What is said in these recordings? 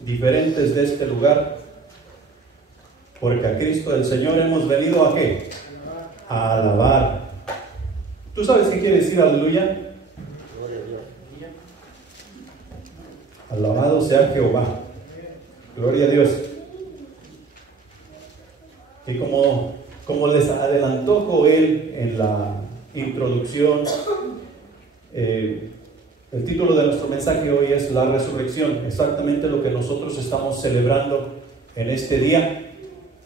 diferentes de este lugar, porque a Cristo el Señor hemos venido ¿a qué? A alabar. ¿Tú sabes qué quiere decir aleluya? Alabado sea Jehová. Gloria a Dios. Y como les adelantó Joel en la introducción, el título de nuestro mensaje hoy es la resurrección, exactamente lo que nosotros estamos celebrando en este día,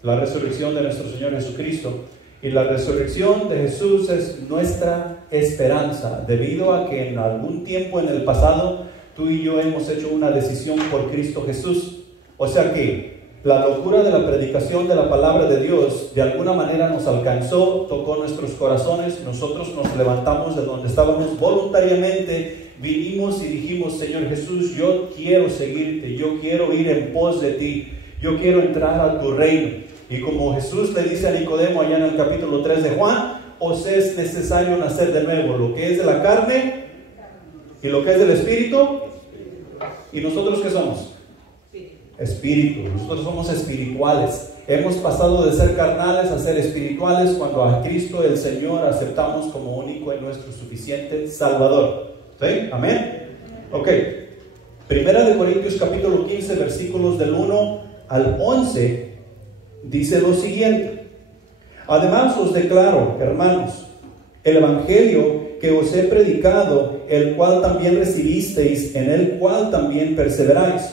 la resurrección de nuestro Señor Jesucristo. Y la resurrección de Jesús es nuestra esperanza, debido a que en algún tiempo en el pasado tú y yo hemos hecho una decisión por Cristo Jesús. O sea que la locura de la predicación de la palabra de Dios de alguna manera nos alcanzó, tocó nuestros corazones. Nosotros nos levantamos de donde estábamos voluntariamente, vinimos y dijimos: Señor Jesús, yo quiero seguirte, yo quiero ir en pos de ti, yo quiero entrar a tu reino. Y como Jesús le dice a Nicodemo allá en el capítulo 3 de Juan: os es necesario nacer de nuevo, lo que es de la carne y lo que es del espíritu. ¿Y nosotros qué somos? Espíritu. Nosotros somos espirituales. Hemos pasado de ser carnales a ser espirituales cuando a Cristo el Señor aceptamos como único y nuestro suficiente Salvador. ¿Sí? Amén. Ok. Primera de Corintios capítulo 15 versículos del 1 al 11 dice lo siguiente: además os declaro, hermanos, el evangelio que os he predicado, el cual también recibisteis, en el cual también perseveráis,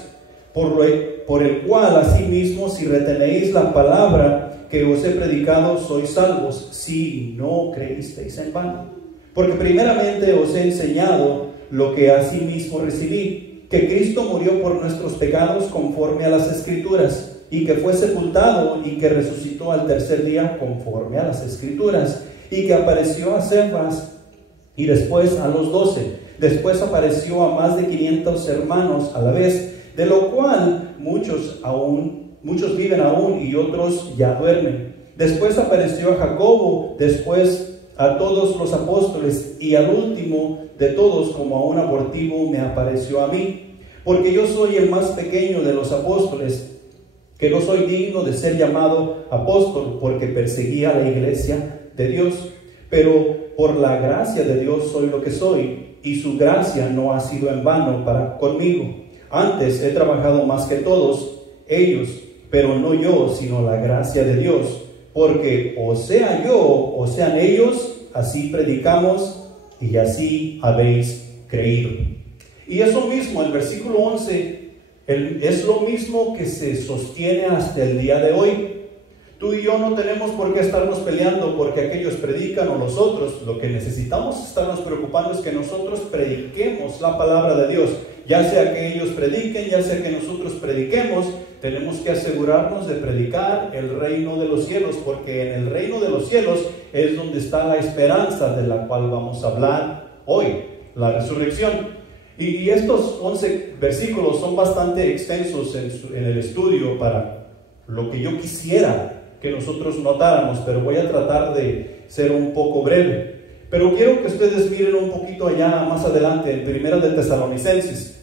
por el cual asimismo, si retenéis la palabra que os he predicado, sois salvos, si no creísteis en vano. Porque primeramente os he enseñado lo que asimismo recibí, que Cristo murió por nuestros pecados conforme a las Escrituras, y que fue sepultado y que resucitó al tercer día conforme a las Escrituras, y que apareció a Cefas y después a los 12. Después apareció a más de 500 hermanos a la vez, de lo cual muchos viven aún y otros ya duermen. Después apareció a Jacobo, después a todos los apóstoles, y al último de todos, como a un abortivo, me apareció a mí. Porque yo soy el más pequeño de los apóstoles, que no soy digno de ser llamado apóstol, porque perseguía a la iglesia de Dios. Pero por la gracia de Dios soy lo que soy, y su gracia no ha sido en vano conmigo. Antes he trabajado más que todos ellos, pero no yo, sino la gracia de Dios. Porque o sea yo, o sean ellos, así predicamos y así habéis creído. Y eso mismo, el versículo 11, es lo mismo que se sostiene hasta el día de hoy. Tú y yo no tenemos por qué estarnos peleando porque aquellos predican o nosotros. Lo que necesitamos estarnos preocupando es que nosotros prediquemos la palabra de Dios. Ya sea que ellos prediquen, ya sea que nosotros prediquemos, tenemos que asegurarnos de predicar el reino de los cielos, porque en el reino de los cielos es donde está la esperanza de la cual vamos a hablar hoy, la resurrección. Y estos 11 versículos son bastante extensos en el estudio para lo que yo quisiera que nosotros notáramos, pero voy a tratar de ser un poco breve. Pero quiero que ustedes miren un poquito allá más adelante en Primera de Tesalonicenses.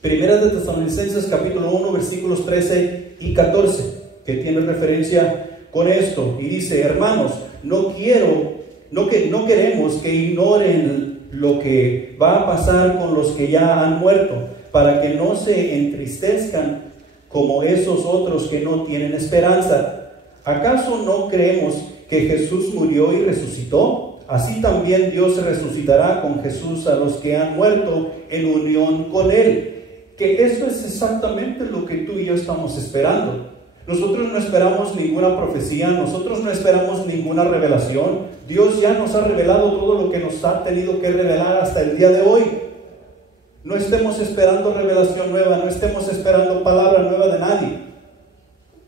Primera de Tesalonicenses capítulo 1 versículos 13 y 14, que tiene referencia con esto. Y dice: hermanos, no queremos que ignoren lo que va a pasar con los que ya han muerto, para que no se entristezcan como esos otros que no tienen esperanza. ¿Acaso no creemos que Jesús murió y resucitó? Así también Dios resucitará con Jesús a los que han muerto en unión con Él. Que eso es exactamente lo que tú y yo estamos esperando. Nosotros no esperamos ninguna profecía, nosotros no esperamos ninguna revelación. Dios ya nos ha revelado todo lo que nos ha tenido que revelar hasta el día de hoy. No estemos esperando revelación nueva, no estemos esperando palabra nueva de nadie.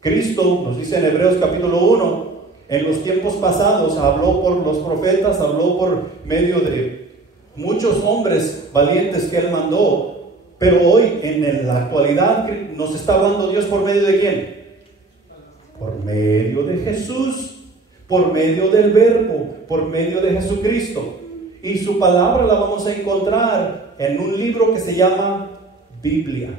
Cristo nos dice en Hebreos capítulo 1, en los tiempos pasados habló por los profetas, habló por medio de muchos hombres valientes que Él mandó, pero hoy en la actualidad nos está hablando Dios por medio de ¿quién? Por medio de Jesús, por medio del Verbo, por medio de Jesucristo. Y su palabra la vamos a encontrar en un libro que se llama Biblia.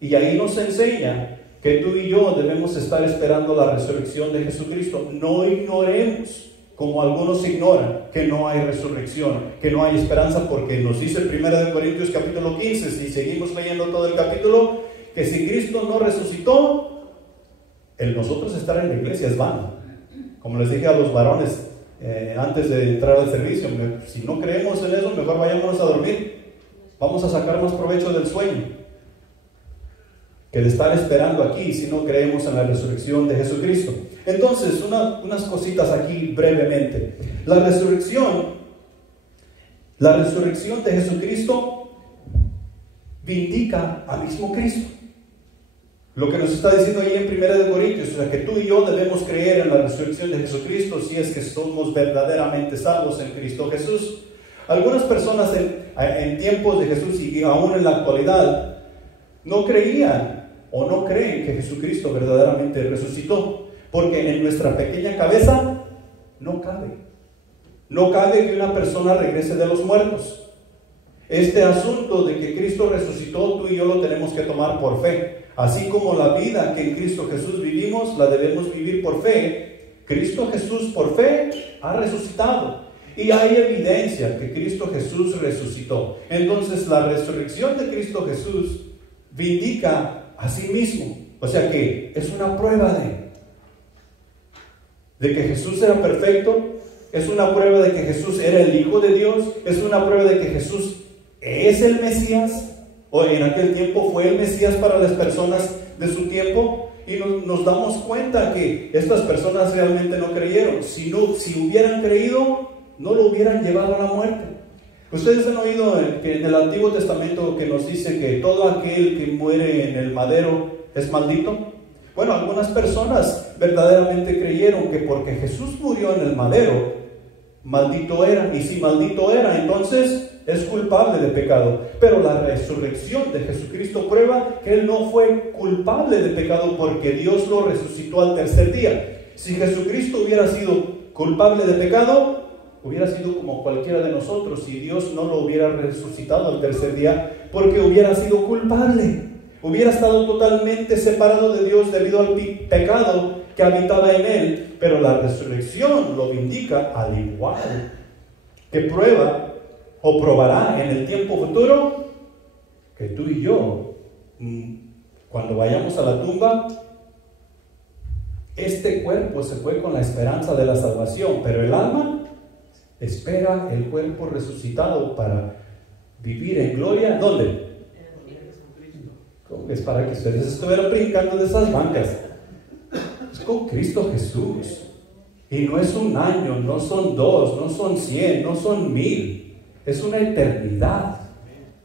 Y ahí nos enseña que tú y yo debemos estar esperando la resurrección de Jesucristo. No ignoremos, como algunos ignoran, que no hay resurrección, que no hay esperanza, porque nos dice 1 Corintios capítulo 15, si seguimos leyendo todo el capítulo, que si Cristo no resucitó, el nosotros estar en la iglesia es vano. Como les dije a los varones antes de entrar al servicio, si no creemos en eso, mejor vayámonos a dormir. Vamos a sacar más provecho del sueño que de estar esperando aquí si no creemos en la resurrección de Jesucristo. Entonces, unas cositas aquí brevemente. La resurrección de Jesucristo vindica al mismo Cristo. Lo que nos está diciendo ahí en 1 Corintios, o sea, que tú y yo debemos creer en la resurrección de Jesucristo si es que somos verdaderamente salvos en Cristo Jesús. Algunas personas en tiempos de Jesús y aún en la actualidad no creían o no creen que Jesucristo verdaderamente resucitó, porque en nuestra pequeña cabeza no cabe que una persona regrese de los muertos. Este asunto de que Cristo resucitó, tú y yo lo tenemos que tomar por fe. Así como la vida que en Cristo Jesús vivimos, la debemos vivir por fe. Cristo Jesús por fe ha resucitado. Y hay evidencia que Cristo Jesús resucitó. Entonces la resurrección de Cristo Jesús vindica a sí mismo. O sea que es una prueba de que Jesús era perfecto. Es una prueba de que Jesús era el Hijo de Dios. Es una prueba de que Jesús es el Mesías. O en aquel tiempo fue el Mesías para las personas de su tiempo. Y nos damos cuenta que estas personas realmente no creyeron. Si hubieran creído, no lo hubieran llevado a la muerte. Ustedes han oído que en el Antiguo Testamento que nos dice que todo aquel que muere en el madero es maldito. Bueno, algunas personas verdaderamente creyeron que porque Jesús murió en el madero, maldito era. Y si maldito era, entonces es culpable de pecado. Pero la resurrección de Jesucristo prueba que Él no fue culpable de pecado, porque Dios lo resucitó al tercer día. Si Jesucristo hubiera sido culpable de pecado, hubiera sido como cualquiera de nosotros, si Dios no lo hubiera resucitado al tercer día, porque hubiera sido culpable. Hubiera estado totalmente separado de Dios debido al pecado que habitaba en Él. Pero la resurrección lo vindica, al igual que prueba o probará en el tiempo futuro que tú y yo, cuando vayamos a la tumba, este cuerpo se fue con la esperanza de la salvación, pero el alma espera el cuerpo resucitado para vivir en gloria. ¿Dónde? Es para que ustedes estuvieran brincando de esas bancas. Es con Cristo Jesús. Y no es un año, no son 2, no son 100, no son 1000. Es una eternidad.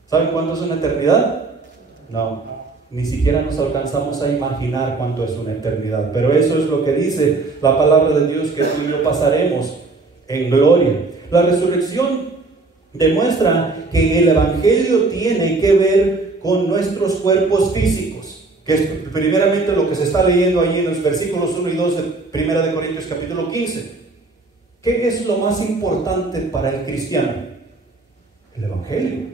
¿Saben cuánto es una eternidad? No, ni siquiera nos alcanzamos a imaginar cuánto es una eternidad. Pero eso es lo que dice la palabra de Dios, que tú y yo pasaremos en gloria. La resurrección demuestra que el Evangelio tiene que ver con nuestros cuerpos físicos, que es primeramente lo que se está leyendo ahí en los versículos 1 y 2 de 1 Corintios capítulo 15. ¿Qué es lo más importante para el cristiano? El Evangelio.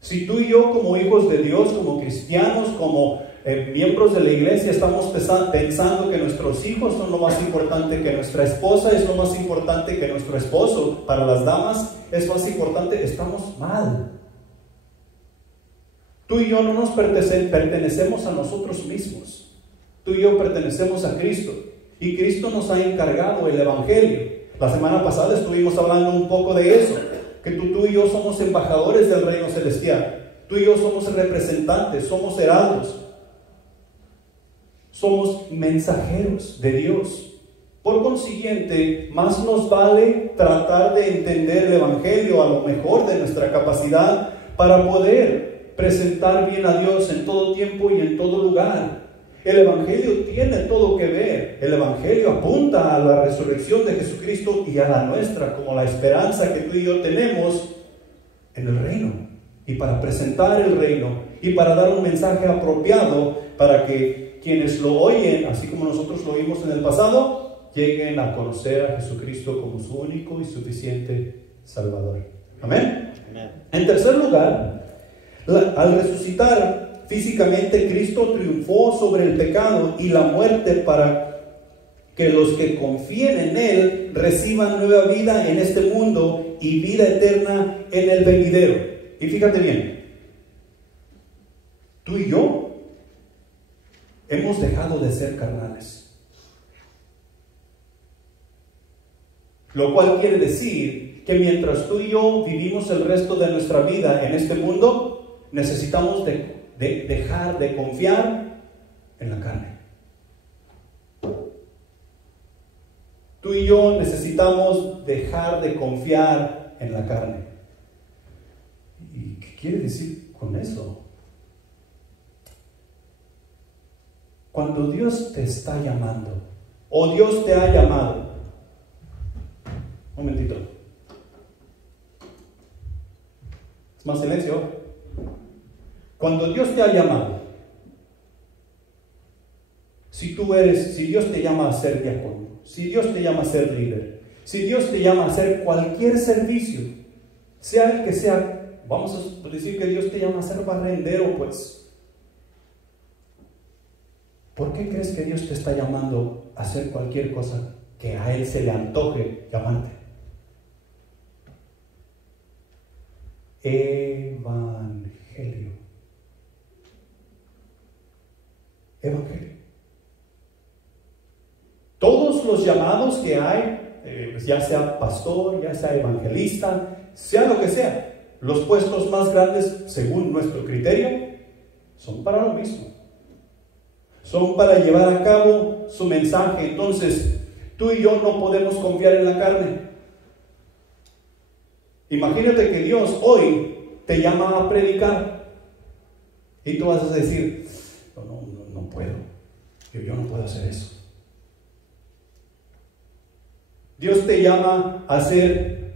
Si tú y yo, como hijos de Dios, como cristianos, como miembros de la iglesia, estamos pensando que nuestros hijos son lo más importante, que nuestra esposa es lo más importante, que nuestro esposo, para las damas, es más importante, estamos mal. Tú y yo no nos pertenecemos a nosotros mismos. Tú y yo pertenecemos a Cristo. Y Cristo nos ha encargado el Evangelio. La semana pasada estuvimos hablando un poco de eso, que tú y yo somos embajadores del reino celestial. Tú y yo somos representantes, somos heraldos, somos mensajeros de Dios. Por consiguiente, más nos vale tratar de entender el Evangelio a lo mejor de nuestra capacidad para poder presentar bien a Dios en todo tiempo y en todo lugar. El Evangelio tiene todo que ver. El Evangelio apunta a la resurrección de Jesucristo y a la nuestra, como la esperanza que tú y yo tenemos en el reino, y para presentar el reino, y para dar un mensaje apropiado para que quienes lo oyen, así como nosotros lo oímos en el pasado, lleguen a conocer a Jesucristo como su único y suficiente Salvador. Amén. En tercer lugar, Al resucitar físicamente, Cristo triunfó sobre el pecado y la muerte para que los que confíen en Él reciban nueva vida en este mundo y vida eterna en el venidero. Y fíjate bien, tú y yo hemos dejado de ser carnales. Lo cual quiere decir que mientras tú y yo vivimos el resto de nuestra vida en este mundo, necesitamos dejar de confiar en la carne. Tú y yo necesitamos dejar de confiar en la carne. ¿Y qué quiere decir con eso? Cuando Dios te está llamando, o Dios te ha llamado, un momentito. Es más silencio. Cuando Dios te ha llamado, si Dios te llama a ser diácono, si Dios te llama a ser líder, si Dios te llama a hacer cualquier servicio, sea el que sea, vamos a decir que Dios te llama a ser barrendero, pues, ¿por qué crees que Dios te está llamando a hacer cualquier cosa que a Él se le antoje llamarte? Evangelio. Todos los llamados que hay, ya sea pastor, ya sea evangelista, sea lo que sea, los puestos más grandes, según nuestro criterio, son para lo mismo. Son para llevar a cabo su mensaje. Entonces, tú y yo no podemos confiar en la carne. Imagínate que Dios hoy te llama a predicar y tú vas a decir, no puedo, yo no puedo hacer eso. Dios te llama a ser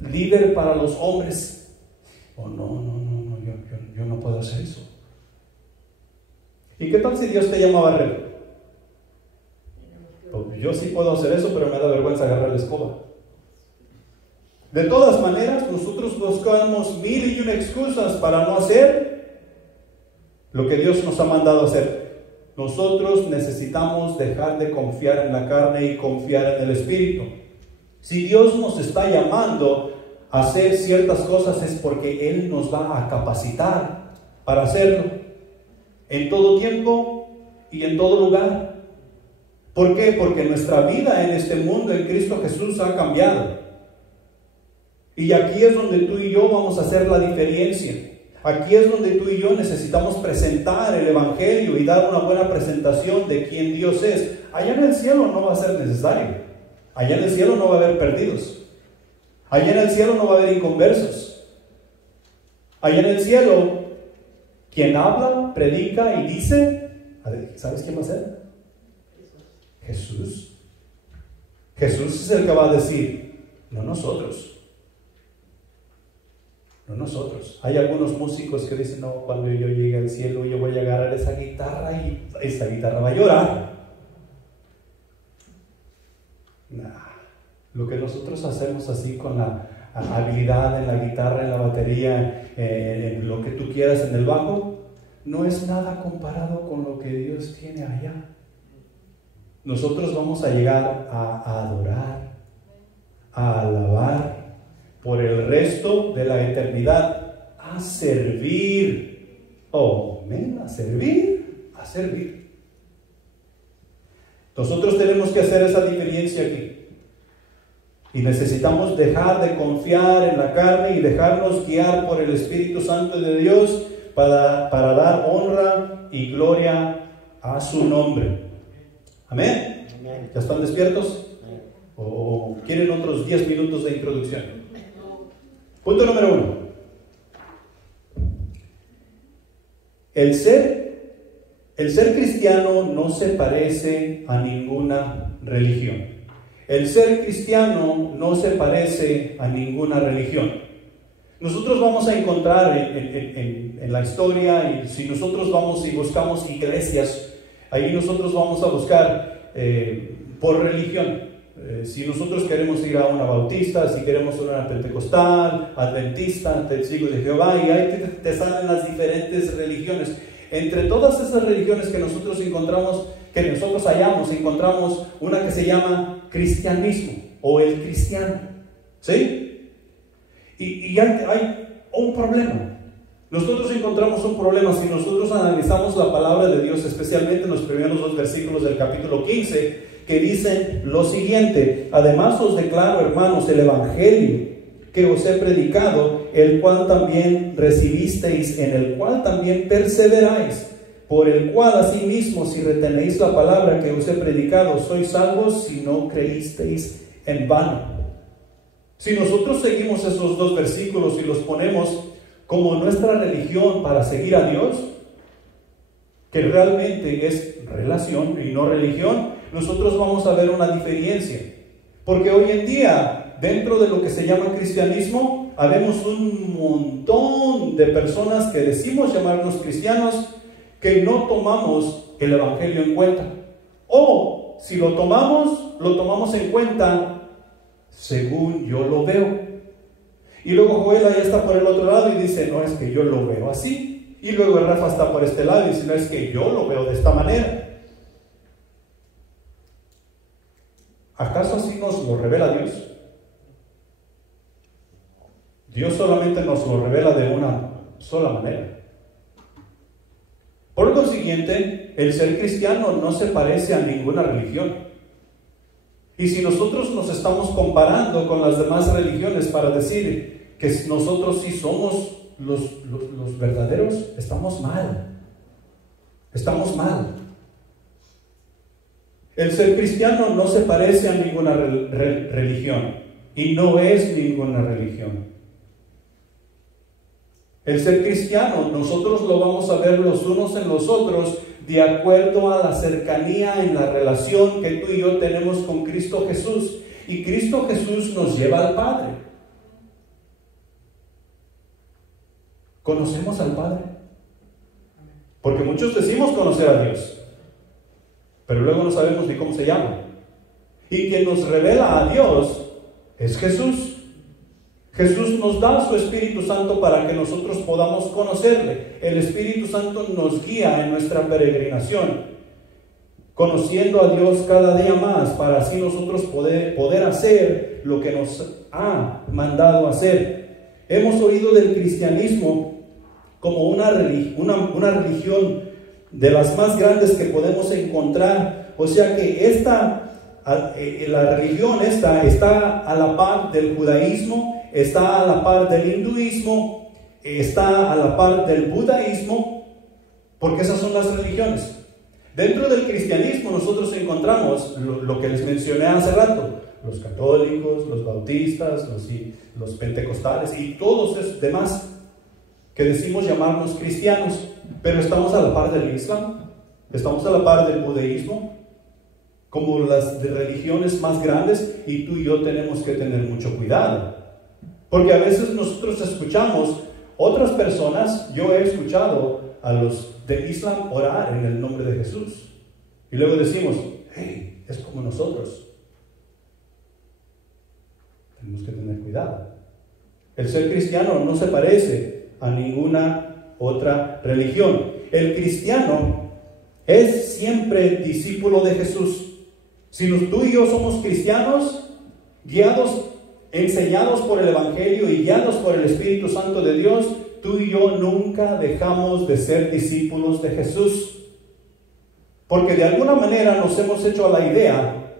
líder para los hombres. Yo no puedo hacer eso. ¿Y qué tal si Dios te llama a barrer? Pues yo sí puedo hacer eso, pero me da vergüenza agarrar la escoba. De todas maneras, nosotros buscamos 1001 excusas para no hacer lo que Dios nos ha mandado hacer. Nosotros necesitamos dejar de confiar en la carne y confiar en el Espíritu. Si Dios nos está llamando a hacer ciertas cosas es porque Él nos va a capacitar para hacerlo en todo tiempo y en todo lugar. ¿Por qué? Porque nuestra vida en este mundo en Cristo Jesús ha cambiado. Y aquí es donde tú y yo vamos a hacer la diferencia. Aquí es donde tú y yo necesitamos presentar el Evangelio y dar una buena presentación de quién Dios es. Allá en el cielo no va a ser necesario. Allá en el cielo no va a haber perdidos. Allá en el cielo no va a haber inconversos. Allá en el cielo, quien habla, predica y dice, ¿sabes quién va a ser? Jesús. Jesús es el que va a decir, no nosotros. No nosotros. Hay algunos músicos que dicen, no, cuando yo llegue al cielo yo voy a agarrar esa guitarra y esa guitarra va a llorar. Lo que nosotros hacemos así con la habilidad en la guitarra, en la batería, en lo que tú quieras, en el bajo, no es nada comparado con lo que Dios tiene allá. Nosotros vamos a llegar a adorar, a alabar por el resto de la eternidad, a servir. A servir. Nosotros tenemos que hacer esa diferencia aquí. Y necesitamos dejar de confiar en la carne y dejarnos guiar por el Espíritu Santo de Dios para dar honra y gloria a su nombre. Amén. ¿Ya están despiertos? ¿O quieren otros 10 minutos de introducción? Punto número 1. El ser cristiano no se parece a ninguna religión. El ser cristiano no se parece a ninguna religión. Nosotros vamos a encontrar en la historia, y si nosotros vamos y buscamos iglesias, ahí nosotros vamos a buscar por religión. si nosotros queremos ir a una bautista, si queremos ir a una pentecostal, adventista, testigos de Jehová, y ahí te salen las diferentes religiones. Entre todas esas religiones que nosotros encontramos, que nosotros hallamos, encontramos una que se llama cristianismo o el cristiano, ¿sí? Y hay un problema. Nosotros encontramos un problema si nosotros analizamos la palabra de Dios, especialmente en los primeros 2 versículos del capítulo 15, que dicen lo siguiente: además os declaro, hermanos, el evangelio que os he predicado, el cual también recibisteis, en el cual también perseveráis, por el cual asimismo, si retenéis la palabra que os he predicado, sois salvos si no creísteis en vano. Si nosotros seguimos esos 2 versículos y los ponemos como nuestra religión para seguir a Dios, que realmente es relación y no religión, nosotros vamos a ver una diferencia. Porque hoy en día, dentro de lo que se llama cristianismo, habemos un montón de personas que decimos llamarnos cristianos, que no tomamos el evangelio en cuenta. O si lo tomamos en cuenta según yo lo veo. Y luego Joel ya está por el otro lado y dice, no, es que yo lo veo así. Y luego Rafa está por este lado y dice, no, es que yo lo veo de esta manera. ¿Acaso así nos lo revela Dios? Dios solamente nos lo revela de una sola manera. Por consiguiente, el ser cristiano no se parece a ninguna religión. Y si nosotros nos estamos comparando con las demás religiones para decir que nosotros sí somos los verdaderos, estamos mal. Estamos mal. El ser cristiano no se parece a ninguna religión y no es ninguna religión. El ser cristiano, nosotros lo vamos a ver los unos en los otros de acuerdo a la cercanía en la relación que tú y yo tenemos con Cristo Jesús. Y Cristo Jesús nos lleva al Padre. ¿Conocemos al Padre? Porque muchos decimos conocer a Dios, pero luego no sabemos ni cómo se llama. Y quien nos revela a Dios es Jesús. Jesús nos da su Espíritu Santo para que nosotros podamos conocerle. El Espíritu Santo nos guía en nuestra peregrinación, conociendo a Dios cada día más, para así nosotros poder hacer lo que nos ha mandado hacer. Hemos oído del cristianismo como una religión de las más grandes que podemos encontrar. O sea que la religión esta está a la par del judaísmo, está a la par del hinduismo, está a la par del budaísmo, porque esas son las religiones. Dentro del cristianismo nosotros encontramos lo que les mencioné hace rato: los católicos, los bautistas, los pentecostales y todos esos demás que decimos llamarnos cristianos, pero estamos a la par del Islam, estamos a la par del budeísmo, como las de religiones más grandes, y tú y yo tenemos que tener mucho cuidado, porque a veces nosotros escuchamos otras personas. Yo he escuchado a los de Islam orar en el nombre de Jesús, y luego decimos, hey, es como nosotros. Tenemos que tener cuidado. El ser cristiano no se parece a ninguna otra religión. El cristiano es siempre discípulo de Jesús. Si tú y yo somos cristianos, guiados, enseñados por el Evangelio y guiados por el Espíritu Santo de Dios, tú y yo nunca dejamos de ser discípulos de Jesús. Porque de alguna manera nos hemos hecho a la idea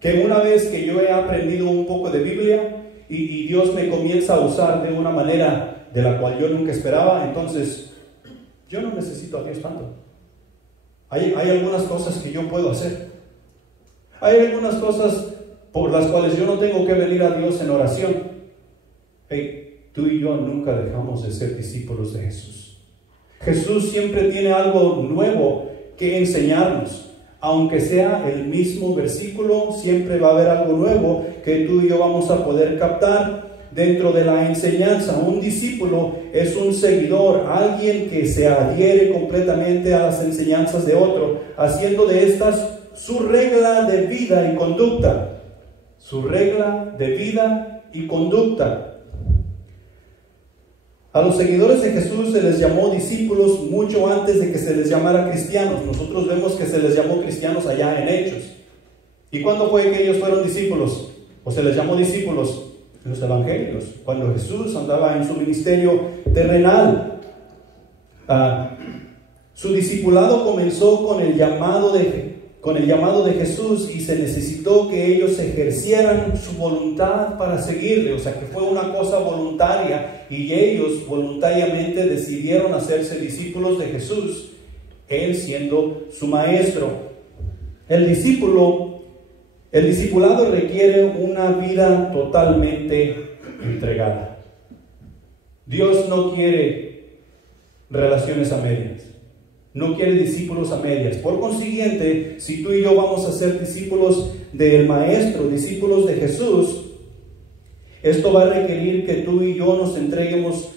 que una vez que yo he aprendido un poco de Biblia y Dios me comienza a usar de una manera de la cual yo nunca esperaba, entonces yo no necesito a Dios tanto. Hay algunas cosas que yo puedo hacer. Hay algunas cosas por las cuales yo no tengo que venir a Dios en oración. Hey, tú y yo nunca dejamos de ser discípulos de Jesús. Jesús siempre tiene algo nuevo que enseñarnos. Aunque sea el mismo versículo, siempre va a haber algo nuevo que tú y yo vamos a poder captar dentro de la enseñanza. Un discípulo es un seguidor, alguien que se adhiere completamente a las enseñanzas de otro, haciendo de estas su regla de vida y conducta. su regla de vida y conducta. A los seguidores de Jesús se les llamó discípulos mucho antes de que se les llamara cristianos. Nosotros vemos que se les llamó cristianos allá en Hechos. ¿Y cuándo fue que ellos fueron discípulos? ¿O se les llamó discípulos? En los evangelios, cuando Jesús andaba en su ministerio terrenal. Su discipulado comenzó con el llamado de Jesús, y se necesitó que ellos ejercieran su voluntad para seguirle. O sea, que fue una cosa voluntaria, y ellos voluntariamente decidieron hacerse discípulos de Jesús, Él siendo su maestro. El discipulado requiere una vida totalmente entregada. Dios no quiere relaciones a medias. No quiere discípulos a medias. Por consiguiente, si tú y yo vamos a ser discípulos del Maestro, discípulos de Jesús, esto va a requerir que tú y yo nos entreguemos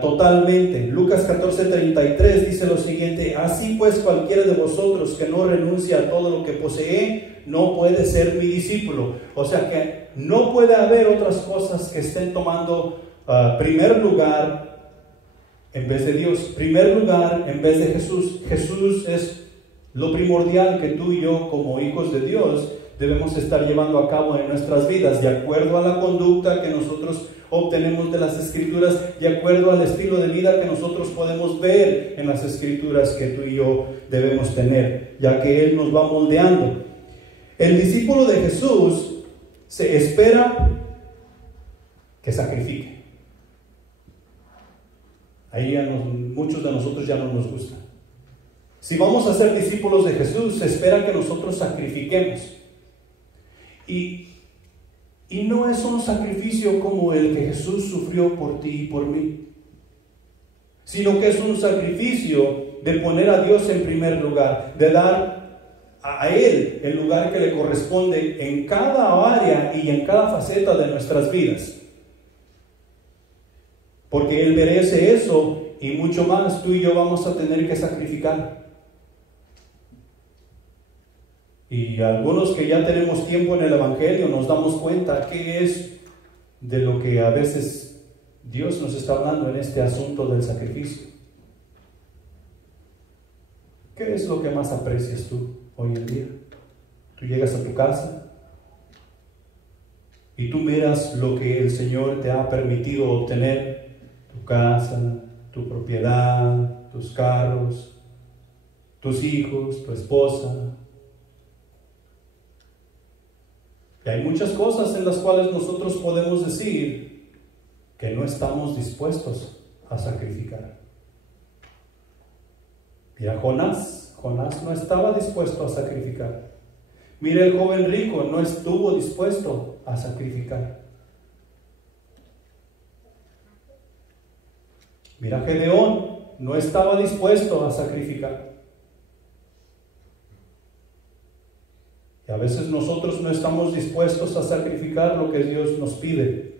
totalmente. Lucas 14:33 dice lo siguiente: así pues, cualquiera de vosotros que no renuncie a todo lo que posee, no puede ser mi discípulo. O sea que no puede haber otras cosas que estén tomando primer lugar en vez de Dios, primer lugar en vez de Jesús. Jesús es lo primordial que tú y yo, como hijos de Dios, debemos estar llevando a cabo en nuestras vidas, de acuerdo a la conducta que nosotros obtenemos de las Escrituras, de acuerdo al estilo de vida que nosotros podemos ver en las Escrituras que tú y yo debemos tener, ya que Él nos va moldeando. El discípulo de Jesús se espera que sacrifique. Ahí muchos de nosotros ya no nos gusta. Si vamos a ser discípulos de Jesús, se espera que nosotros sacrifiquemos. Y no es un sacrificio como el que Jesús sufrió por ti y por mí, sino que es un sacrificio de poner a Dios en primer lugar, de dar a Él el lugar que le corresponde en cada área y en cada faceta de nuestras vidas. Porque Él merece eso y mucho más. Tú y yo vamos a tener que sacrificar. Y algunos que ya tenemos tiempo en el Evangelio nos damos cuenta qué es de lo que a veces Dios nos está hablando en este asunto del sacrificio. ¿Qué es lo que más aprecias tú hoy en día? Tú llegas a tu casa y tú miras lo que el Señor te ha permitido obtener: tu casa, tu propiedad, tus carros, tus hijos, tu esposa. Y hay muchas cosas en las cuales nosotros podemos decir que no estamos dispuestos a sacrificar. Mira, Jonás no estaba dispuesto a sacrificar. Mira, el joven rico no estuvo dispuesto a sacrificar. Mira, Gedeón no estaba dispuesto a sacrificar. Y a veces nosotros no estamos dispuestos a sacrificar lo que Dios nos pide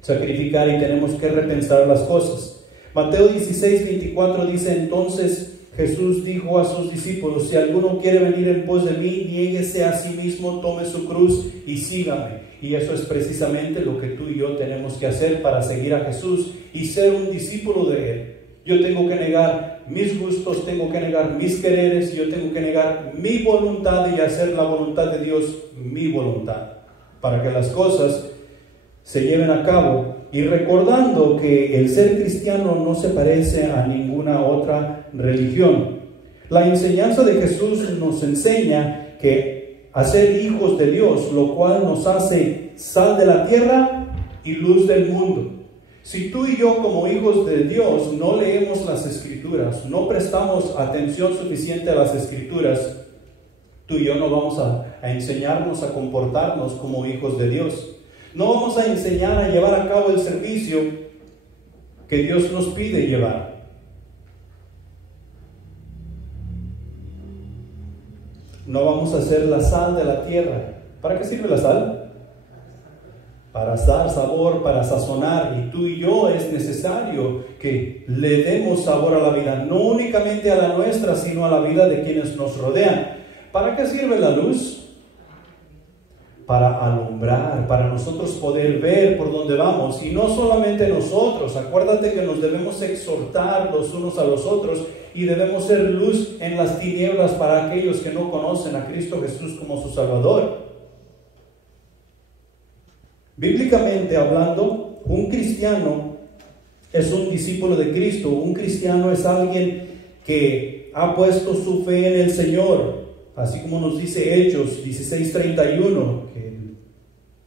sacrificar, y tenemos que repensar las cosas. Mateo 16:24 dice: entonces Jesús dijo a sus discípulos: si alguno quiere venir en pos de mí, niéguese a sí mismo, tome su cruz y sígame. Y eso es precisamente lo que tú y yo tenemos que hacer para seguir a Jesús y ser un discípulo de Él. Yo tengo que negar mis gustos, tengo que negar mis quereres, yo tengo que negar mi voluntad y hacer la voluntad de Dios mi voluntad, para que las cosas se lleven a cabo. Y recordando que el ser cristiano no se parece a ninguna otra religión. La enseñanza de Jesús nos enseña que a ser hijos de Dios, lo cual nos hace sal de la tierra y luz del mundo. Si tú y yo, como hijos de Dios, no leemos las Escrituras, no prestamos atención suficiente a las Escrituras, tú y yo no vamos a enseñarnos a comportarnos como hijos de Dios. No vamos a enseñar a llevar a cabo el servicio que Dios nos pide llevar. No vamos a ser la sal de la tierra. ¿Para qué sirve la sal? Para dar sabor, para sazonar. Y tú y yo es necesario que le demos sabor a la vida, no únicamente a la nuestra, sino a la vida de quienes nos rodean. ¿Para qué sirve la luz? para alumbrar, para nosotros poder ver por dónde vamos. Y no solamente nosotros, acuérdate que nos debemos exhortar los unos a los otros y debemos ser luz en las tinieblas para aquellos que no conocen a Cristo Jesús como su Salvador. Bíblicamente hablando, un cristiano es un discípulo de Cristo. Un cristiano es alguien que ha puesto su fe en el Señor, así como nos dice Hechos 16:31, que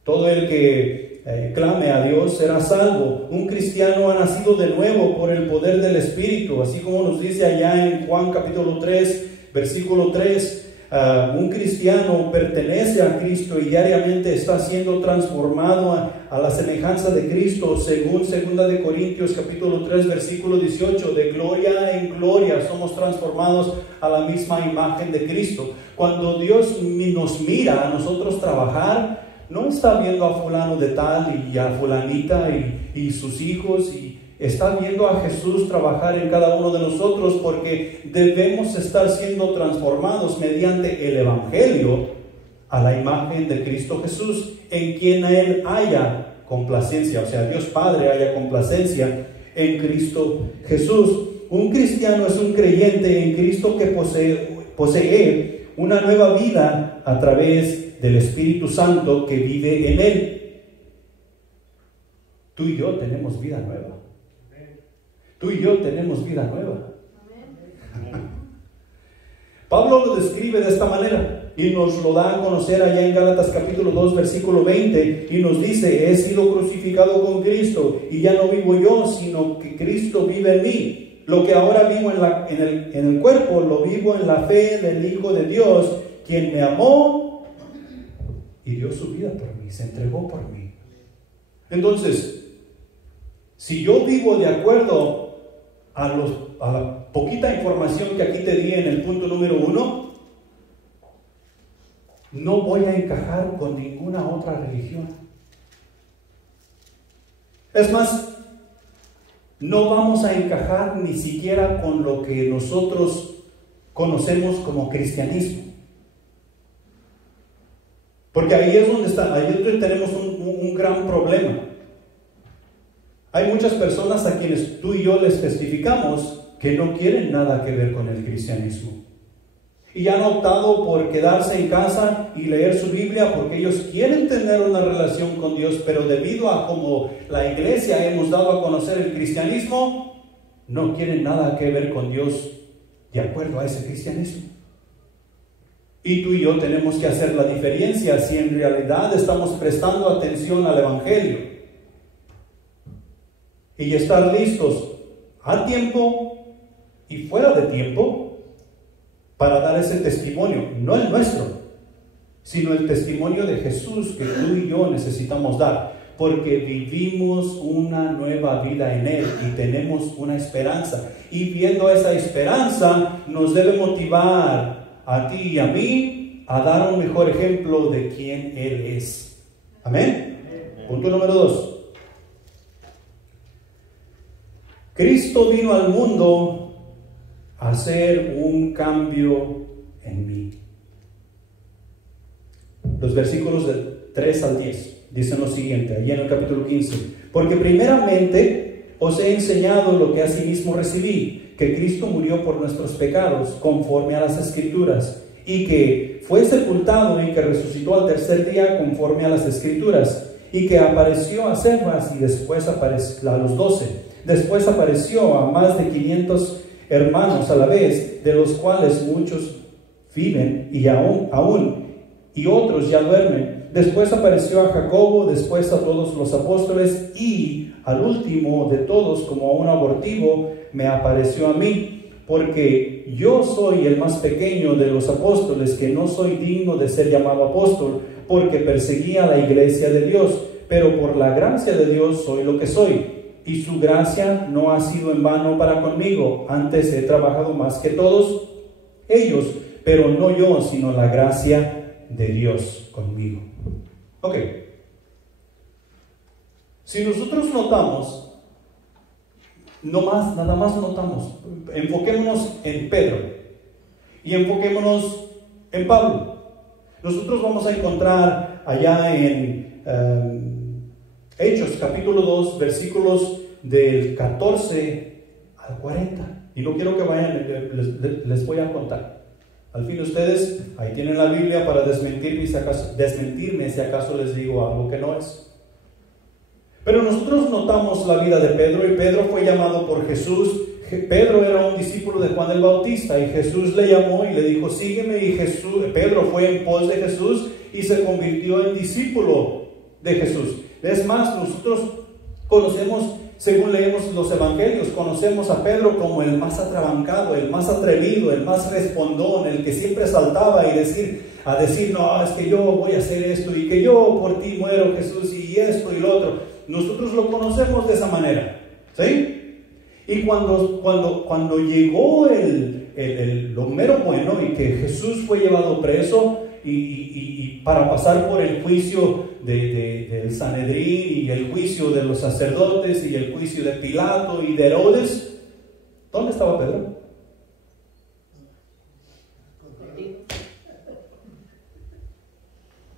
todo el que clame a Dios será salvo. Un cristiano ha nacido de nuevo por el poder del Espíritu, así como nos dice allá en Juan capítulo 3, versículo 3. Un cristiano pertenece a Cristo y diariamente está siendo transformado a la semejanza de Cristo, según 2 Corintios capítulo 3 versículo 18, de gloria en gloria somos transformados a la misma imagen de Cristo. Cuando Dios nos mira a nosotros trabajar, no está viendo a fulano de tal y a fulanita y sus hijos, y está viendo a Jesús trabajar en cada uno de nosotros, porque debemos estar siendo transformados mediante el Evangelio a la imagen de Cristo Jesús, en quien Él haya complacencia, o sea, Dios Padre haya complacencia en Cristo Jesús. Un cristiano es un creyente en Cristo que posee una nueva vida a través del Espíritu Santo que vive en él. Tú y yo tenemos vida nueva. Tú y yo tenemos vida nueva. Pablo lo describe de esta manera y nos lo da a conocer allá en Gálatas capítulo 2 versículo 20, y nos dice: he sido crucificado con Cristo y ya no vivo yo, sino que Cristo vive en mí. Lo que ahora vivo en el cuerpo lo vivo en la fe del Hijo de Dios, quien me amó y dio su vida por mí, se entregó por mí. Entonces, si yo vivo de acuerdo a la poquita información que aquí te di en el punto número 1, no voy a encajar con ninguna otra religión. Es más, no vamos a encajar ni siquiera con lo que nosotros conocemos como cristianismo. Porque ahí es donde está, ahí es donde tenemos un gran problema. Hay muchas personas a quienes tú y yo les testificamos que no quieren nada que ver con el cristianismo. Y han optado por quedarse en casa y leer su Biblia porque ellos quieren tener una relación con Dios, pero debido a cómo la iglesia hemos dado a conocer el cristianismo, no quieren nada que ver con Dios de acuerdo a ese cristianismo. Y tú y yo tenemos que hacer la diferencia si en realidad estamos prestando atención al Evangelio. Y estar listos a tiempo y fuera de tiempo para dar ese testimonio, no el nuestro, sino el testimonio de Jesús que tú y yo necesitamos dar, porque vivimos una nueva vida en Él y tenemos una esperanza, y viendo esa esperanza nos debe motivar a ti y a mí a dar un mejor ejemplo de quién Él es. Amén. Punto número 2. Cristo vino al mundo a hacer un cambio en mí. Los versículos del 3 al 10 dicen lo siguiente, allí en el capítulo 15. Porque primeramente os he enseñado lo que asimismo recibí, que Cristo murió por nuestros pecados, conforme a las Escrituras, y que fue sepultado y que resucitó al tercer día, conforme a las Escrituras, y que apareció a Cefas y después apareció a los 12. Después apareció a más de 500 hermanos a la vez, de los cuales muchos viven y aún y otros ya duermen. Después apareció a Jacobo, después a todos los apóstoles, y al último de todos, como a un abortivo, me apareció a mí, porque yo soy el más pequeño de los apóstoles, que no soy digno de ser llamado apóstol, porque perseguía a la iglesia de Dios, pero por la gracia de Dios soy lo que soy. Y su gracia no ha sido en vano para conmigo, antes he trabajado más que todos ellos, pero no yo, sino la gracia de Dios conmigo. Ok. Si nosotros notamos, nada más notamos, enfoquémonos en Pedro y enfoquémonos en Pablo. Nosotros vamos a encontrar allá en Hechos capítulo 2, versículos del 14 al 40. Y no quiero que vayan, les voy a contar. Al fin ustedes ahí tienen la Biblia para desmentirme si acaso les digo algo que no es. Pero nosotros notamos la vida de Pedro, y Pedro fue llamado por Jesús. Pedro era un discípulo de Juan el Bautista, y Jesús le llamó y le dijo: sígueme. Y Pedro fue en pos de Jesús y se convirtió en discípulo de Jesús. Es más, nosotros conocemos, según leemos los evangelios, conocemos a Pedro como el más atrabancado, el más atrevido, el más respondón, el que siempre saltaba a decir, no, es que yo voy a hacer esto, y que yo por ti muero, Jesús, y esto y lo otro. Nosotros lo conocemos de esa manera, ¿sí? Y cuando llegó lo mero bueno, y que Jesús fue llevado preso y para pasar por el juicio del Sanedrín, y el juicio de los sacerdotes, y el juicio de Pilato y de Herodes, ¿dónde estaba Pedro?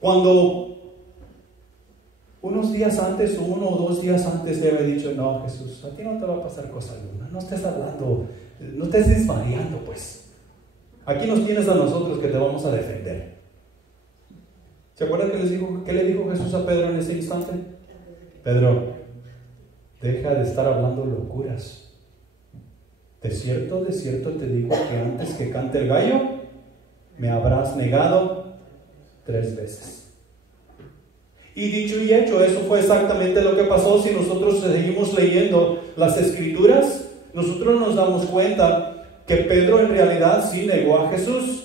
Cuando unos días antes, 1 o 2 días antes, le había dicho: no, Jesús, a ti no te va a pasar cosa alguna, no estés hablando, no estés desvariando, pues. Aquí nos tienes a nosotros que te vamos a defender. ¿Se acuerdan qué le dijo Jesús a Pedro en ese instante? Pedro, deja de estar hablando locuras. De cierto te digo que antes que cante el gallo, me habrás negado 3 veces. Y dicho y hecho, eso fue exactamente lo que pasó. Si nosotros seguimos leyendo las Escrituras, nosotros nos damos cuenta que Pedro en realidad sí negó a Jesús.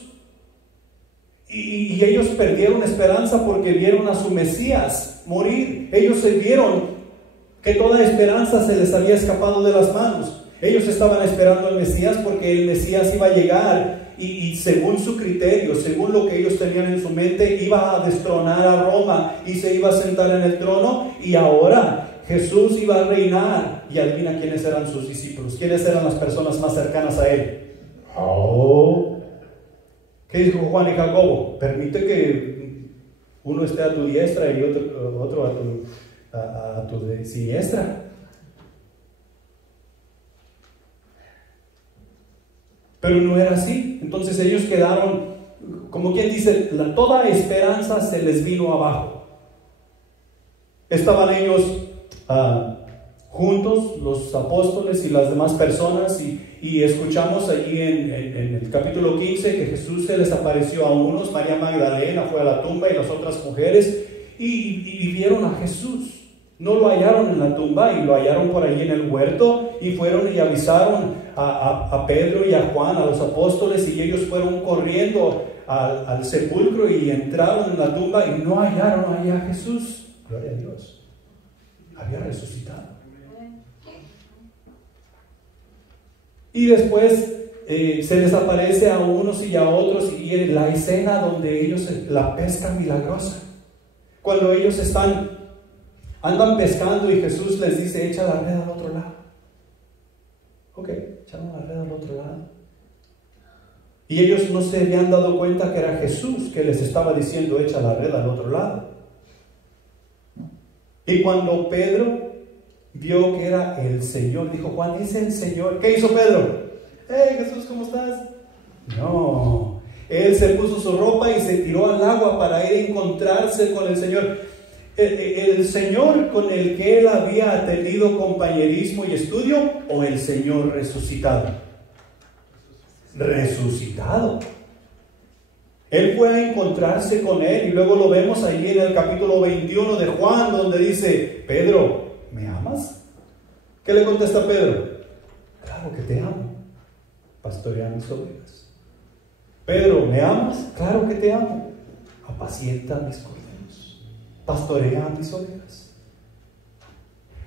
Y ellos perdieron esperanza porque vieron a su Mesías morir. Ellos se vieron que toda esperanza se les había escapado de las manos. Ellos estaban esperando al Mesías porque el Mesías iba a llegar y según su criterio, según lo que ellos tenían en su mente, iba a destronar a Roma y se iba a sentar en el trono, y ahora Jesús iba a reinar. Y adivina quiénes eran sus discípulos, quiénes eran las personas más cercanas a él. ¿Qué dijo Juan y Jacobo? Permite que uno esté a tu diestra y otro a tu siniestra. Pero no era así. Entonces ellos quedaron, como quien dice, toda esperanza se les vino abajo. Estaban ellos juntos, los apóstoles y las demás personas, y escuchamos allí en el capítulo 15 que Jesús se les apareció a unos. María Magdalena fue a la tumba, y las otras mujeres, y vieron a Jesús. No lo hallaron en la tumba, y lo hallaron por allí en el huerto, y fueron y avisaron a Pedro y a Juan, a los apóstoles, y ellos fueron corriendo al sepulcro y entraron en la tumba y no hallaron allí a Jesús. Gloria a Dios, había resucitado. Y después se les aparece a unos y a otros, y la escena donde ellos, la pesca milagrosa, cuando ellos andan pescando y Jesús les dice: echa la red al otro lado. Ok, echaron la red al otro lado. Y ellos no se habían dado cuenta que era Jesús que les estaba diciendo: echa la red al otro lado. Y cuando Pedro vio que era el Señor, dijo: Juan, es el Señor. ¿Qué hizo Pedro? ¡Hey, Jesús, ¿cómo estás? No, él se puso su ropa y se tiró al agua para ir a encontrarse con el Señor. ¿El Señor con el que él había tenido compañerismo y estudio, o el Señor resucitado? Resucitado. Él fue a encontrarse con él, y luego lo vemos allí en el capítulo 21 de Juan, donde dice: Pedro, ¿me amas? ¿Qué le contesta Pedro? Claro que te amo, pastorea mis ovejas. Pedro, ¿me amas? Claro que te amo, apacienta mis corderos, pastorea mis ovejas.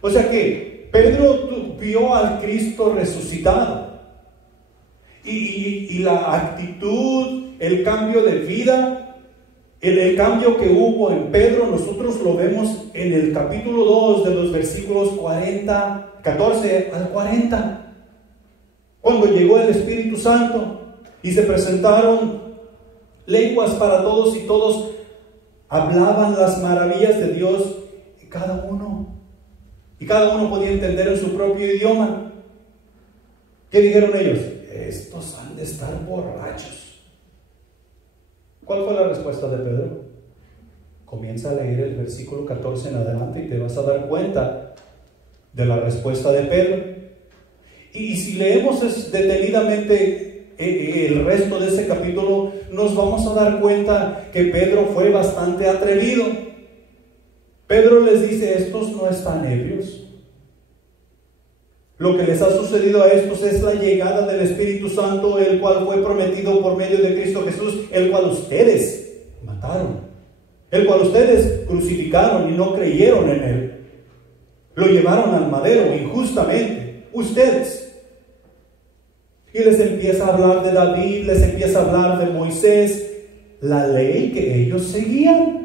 O sea que Pedro vio al Cristo resucitado, y la actitud, el cambio de vida, el cambio que hubo en Pedro, nosotros lo vemos en el capítulo 2 de los versículos 14 al 40, cuando llegó el Espíritu Santo y se presentaron lenguas para todos, y todos hablaban las maravillas de Dios y cada uno podía entender en su propio idioma. ¿Qué dijeron ellos? Estos han de estar borrachos. ¿Cuál fue la respuesta de Pedro? Comienza a leer el versículo 14 en adelante y te vas a dar cuenta de la respuesta de Pedro. Y si leemos detenidamente el resto de ese capítulo, nos vamos a dar cuenta que Pedro fue bastante atrevido. Pedro les dice: estos no están ebrios. Lo que les ha sucedido a estos es la llegada del Espíritu Santo, el cual fue prometido por medio de Cristo Jesús, el cual ustedes mataron, el cual ustedes crucificaron y no creyeron en Él. Lo llevaron al madero injustamente, ustedes. Y les empieza a hablar de David, les empieza a hablar de Moisés, la ley que ellos seguían.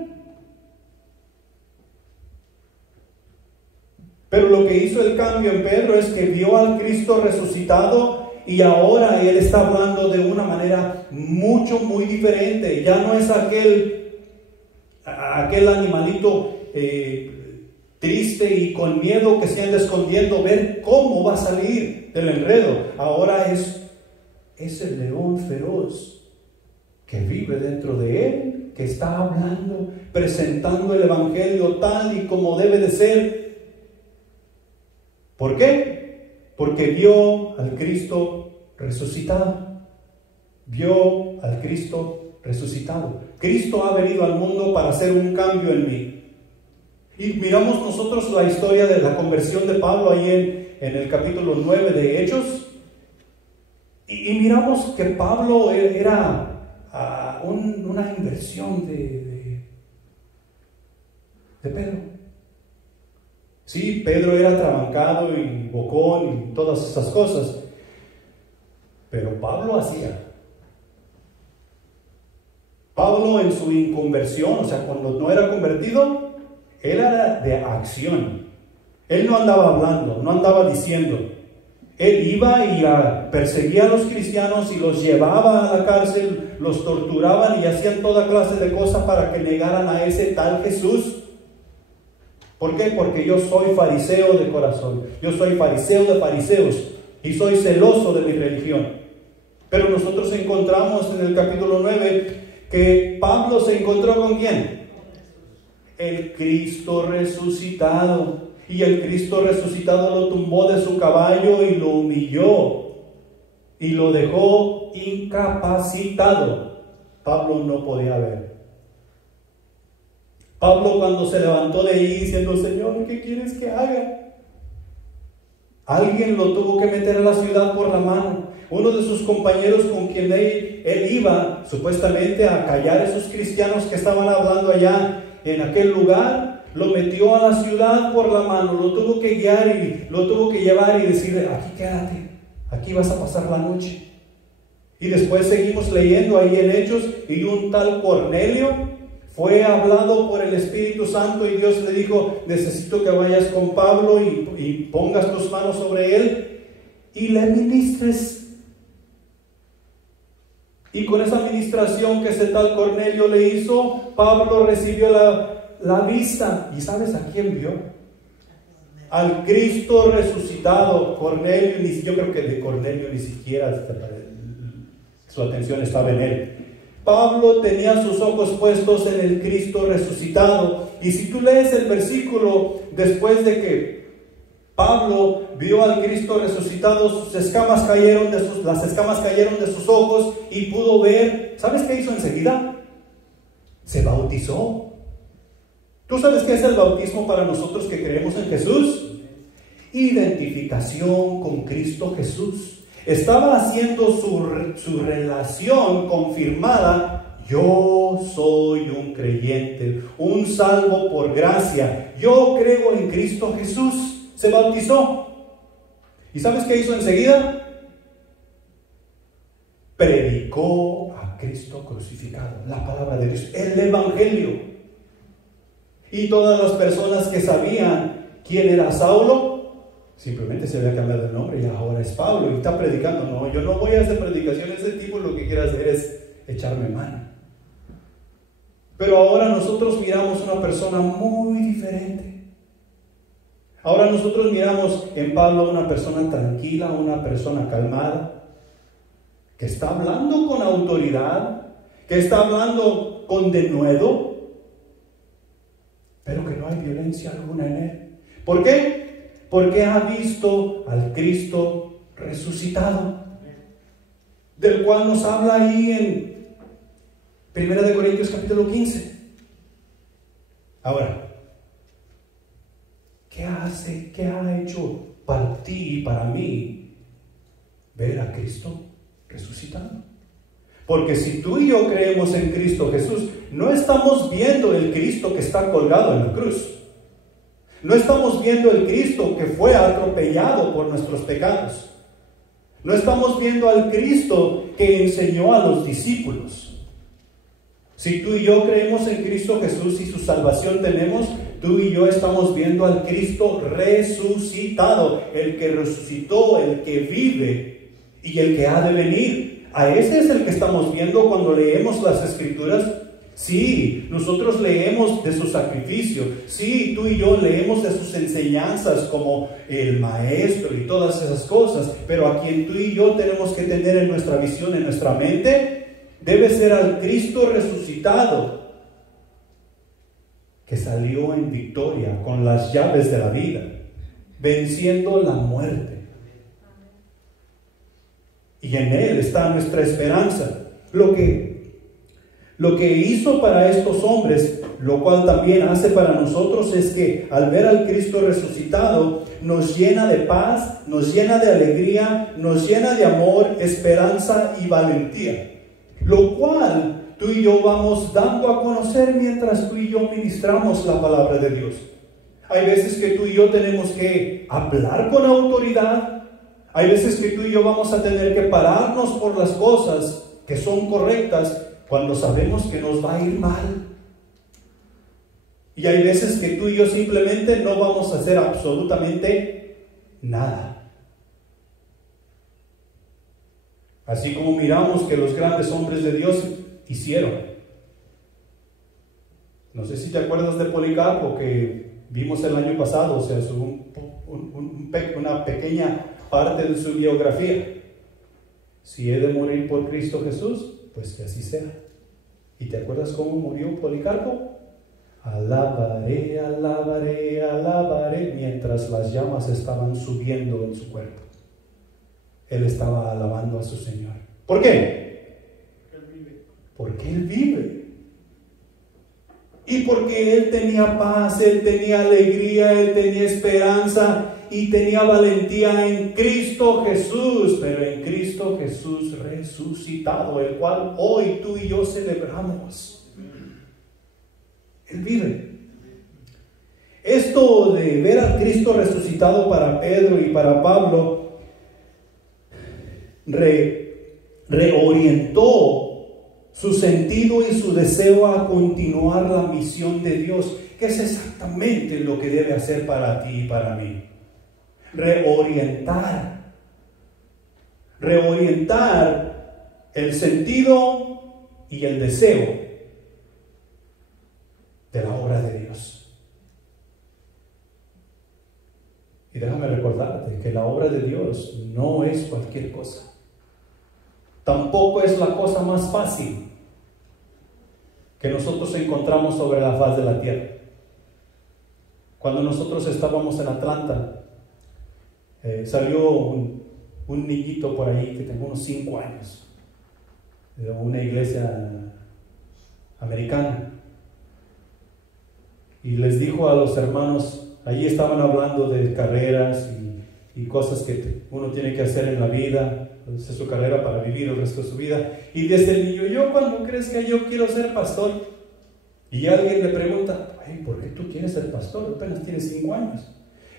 Pero lo que hizo el cambio en Pedro es que vio al Cristo resucitado y ahora él está hablando de una manera muy diferente. Ya no es aquel animalito triste y con miedo que se anda escondiendo, ver cómo va a salir del enredo. Ahora es el león feroz que vive dentro de él, que está hablando, presentando el evangelio tal y como debe de ser. ¿Por qué? Porque vio al Cristo resucitado. Vio al Cristo resucitado. Cristo ha venido al mundo para hacer un cambio en mí. Y miramos nosotros la historia de la conversión de Pablo ahí en el capítulo 9 de Hechos. Y miramos que Pablo era una inversión de Pedro. Sí, Pedro era trabancado y bocón y todas esas cosas, pero Pablo hacía. Pablo en su inconversión, o sea, cuando no era convertido, él era de acción. Él no andaba hablando, no andaba diciendo. Él iba y perseguía a los cristianos y los llevaba a la cárcel, los torturaban y hacían toda clase de cosas para que negaran a ese tal Jesús. ¿Por qué? Porque yo soy fariseo de corazón, yo soy fariseo de fariseos y soy celoso de mi religión. Pero nosotros encontramos en el capítulo 9 que Pablo se encontró ¿con quién? El Cristo resucitado. Y el Cristo resucitado lo tumbó de su caballo y lo humilló y lo dejó incapacitado. Pablo no podía ver. Pablo, cuando se levantó de ahí diciendo: Señor, ¿qué quieres que haga? Alguien lo tuvo que meter a la ciudad por la mano. Uno de sus compañeros con quien él iba supuestamente a callar a esos cristianos que estaban hablando allá en aquel lugar, lo metió a la ciudad por la mano, lo tuvo que guiar y lo tuvo que llevar y decirle: aquí quédate, aquí vas a pasar la noche. Y después seguimos leyendo ahí en Hechos, y un tal Cornelio fue hablado por el Espíritu Santo y Dios le dijo: necesito que vayas con Pablo y pongas tus manos sobre él y le ministres. Y con esa ministración que ese tal Cornelio le hizo, Pablo recibió la vista. ¿Y sabes a quién vio? Al Cristo resucitado. Cornelio, yo creo que de Cornelio ni siquiera su atención estaba en él. Pablo tenía sus ojos puestos en el Cristo resucitado. Y si tú lees el versículo, después de que Pablo vio al Cristo resucitado, las escamas cayeron de sus ojos y pudo ver. ¿Sabes qué hizo enseguida? Se bautizó. ¿Tú sabes qué es el bautismo para nosotros que creemos en Jesús? Identificación con Cristo Jesús. Estaba haciendo su relación confirmada. Yo soy un creyente, un salvo por gracia. Yo creo en Cristo Jesús. Se bautizó. ¿Y sabes qué hizo enseguida? Predicó a Cristo crucificado, la palabra de Dios, el evangelio. Y todas las personas que sabían quién era Saulo, simplemente se había cambiado el nombre y ahora es Pablo y está predicando. No, yo no voy a hacer predicación de ese tipo, lo que quiere hacer es echarme mano. Pero ahora nosotros miramos una persona muy diferente. Ahora nosotros miramos en Pablo una persona tranquila, una persona calmada, que está hablando con autoridad, que está hablando con denuedo, pero que no hay violencia alguna en él. ¿Por qué? Porque ha visto al Cristo resucitado, del cual nos habla ahí en 1 Corintios capítulo 15. Ahora, ¿qué ha hecho para ti y para mí ver a Cristo resucitado? Porque si tú y yo creemos en Cristo Jesús, no estamos viendo el Cristo que está colgado en la cruz. No estamos viendo el Cristo que fue atropellado por nuestros pecados. No estamos viendo al Cristo que enseñó a los discípulos. Si tú y yo creemos en Cristo Jesús y su salvación tenemos, tú y yo estamos viendo al Cristo resucitado, el que resucitó, el que vive y el que ha de venir. A ese es el que estamos viendo cuando leemos las Escrituras. Sí, nosotros leemos de su sacrificio. Sí, tú y yo leemos de sus enseñanzas como el Maestro y todas esas cosas. Pero a quien tú y yo tenemos que tener en nuestra visión, en nuestra mente, debe ser al Cristo resucitado, que salió en victoria con las llaves de la vida, venciendo la muerte. Y en Él está nuestra esperanza. Lo que hizo para estos hombres, lo cual también hace para nosotros, es que al ver al Cristo resucitado, nos llena de paz, nos llena de alegría, nos llena de amor, esperanza y valentía. Lo cual tú y yo vamos dando a conocer mientras tú y yo ministramos la palabra de Dios. Hay veces que tú y yo tenemos que hablar con autoridad. Hay veces que tú y yo vamos a tener que pararnos por las cosas que son correctas cuando sabemos que nos va a ir mal. Y hay veces que tú y yo simplemente no vamos a hacer absolutamente nada. Así como miramos que los grandes hombres de Dios hicieron. No sé si te acuerdas de Policarpo, que vimos el año pasado, o sea, una pequeña parte de su biografía. Si he de morir por Cristo Jesús, pues que así sea. ¿Y te acuerdas cómo murió Policarpo? Alabaré, alabaré, alabaré, mientras las llamas estaban subiendo en su cuerpo. Él estaba alabando a su Señor. ¿Por qué? Porque Él vive. Y porque Él tenía paz, Él tenía alegría, Él tenía esperanza y tenía valentía en Cristo Jesús, pero en Cristo Jesús resucitado, el cual hoy tú y yo celebramos. Él vive. Esto de ver a Cristo resucitado para Pedro y para Pablo reorientó su sentido y su deseo a continuar la misión de Dios, que es exactamente lo que debe hacer para ti y para mí. Reorientar el sentido y el deseo de la obra de Dios. Y déjame recordarte que la obra de Dios no es cualquier cosa. Tampoco es la cosa más fácil que nosotros encontramos sobre la faz de la tierra. Cuando nosotros estábamos en Atlanta, salió un niñito por ahí que tenía unos 5 años, de una iglesia americana, y les dijo a los hermanos, allí estaban hablando de carreras y cosas que uno tiene que hacer en la vida, hacer su carrera para vivir el resto de su vida. Y desde el niño, yo cuando crezca yo quiero ser pastor. Y alguien le pregunta, ay, ¿por qué tú quieres ser pastor? Apenas tienes 5 años.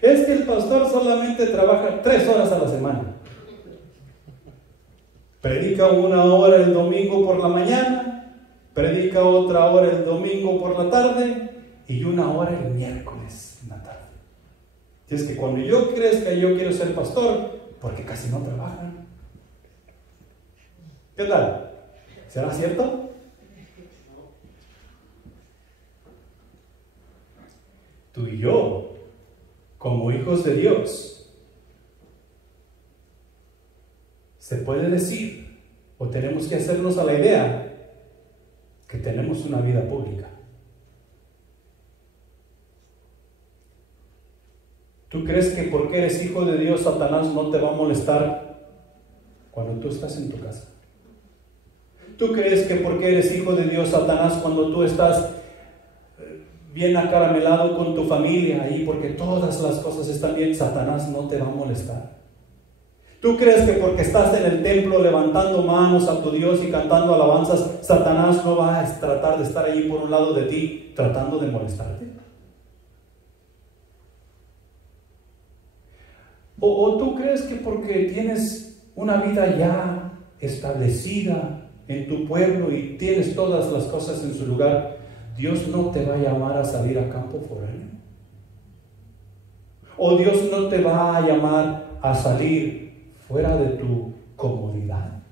Es que el pastor solamente trabaja 3 horas a la semana. Predica 1 hora el domingo por la mañana, predica otra hora el domingo por la tarde y 1 hora el miércoles en la tarde. Y es que cuando yo crezca yo quiero ser pastor, porque casi no trabajan. ¿Qué tal? ¿Será cierto? tú y yo, como hijos de Dios, se puede decir, o tenemos que hacernos a la idea, que tenemos una vida pública. ¿Tú crees que porque eres hijo de Dios, Satanás no te va a molestar cuando tú estás en tu casa? ¿Tú crees que porque eres hijo de Dios, Satanás, cuando tú estás bien acaramelado con tu familia ahí, porque todas las cosas están bien, Satanás no te va a molestar? ¿Tú crees que porque estás en el templo levantando manos a tu Dios y cantando alabanzas, Satanás no va a tratar de estar ahí por un lado de ti, tratando de molestarte? ¿O tú crees que porque tienes una vida ya establecida en tu pueblo y tienes todas las cosas en su lugar, Dios no te va a llamar a salir a campo foráneo? ¿O Dios no te va a llamar a salir fuera de tu comodidad?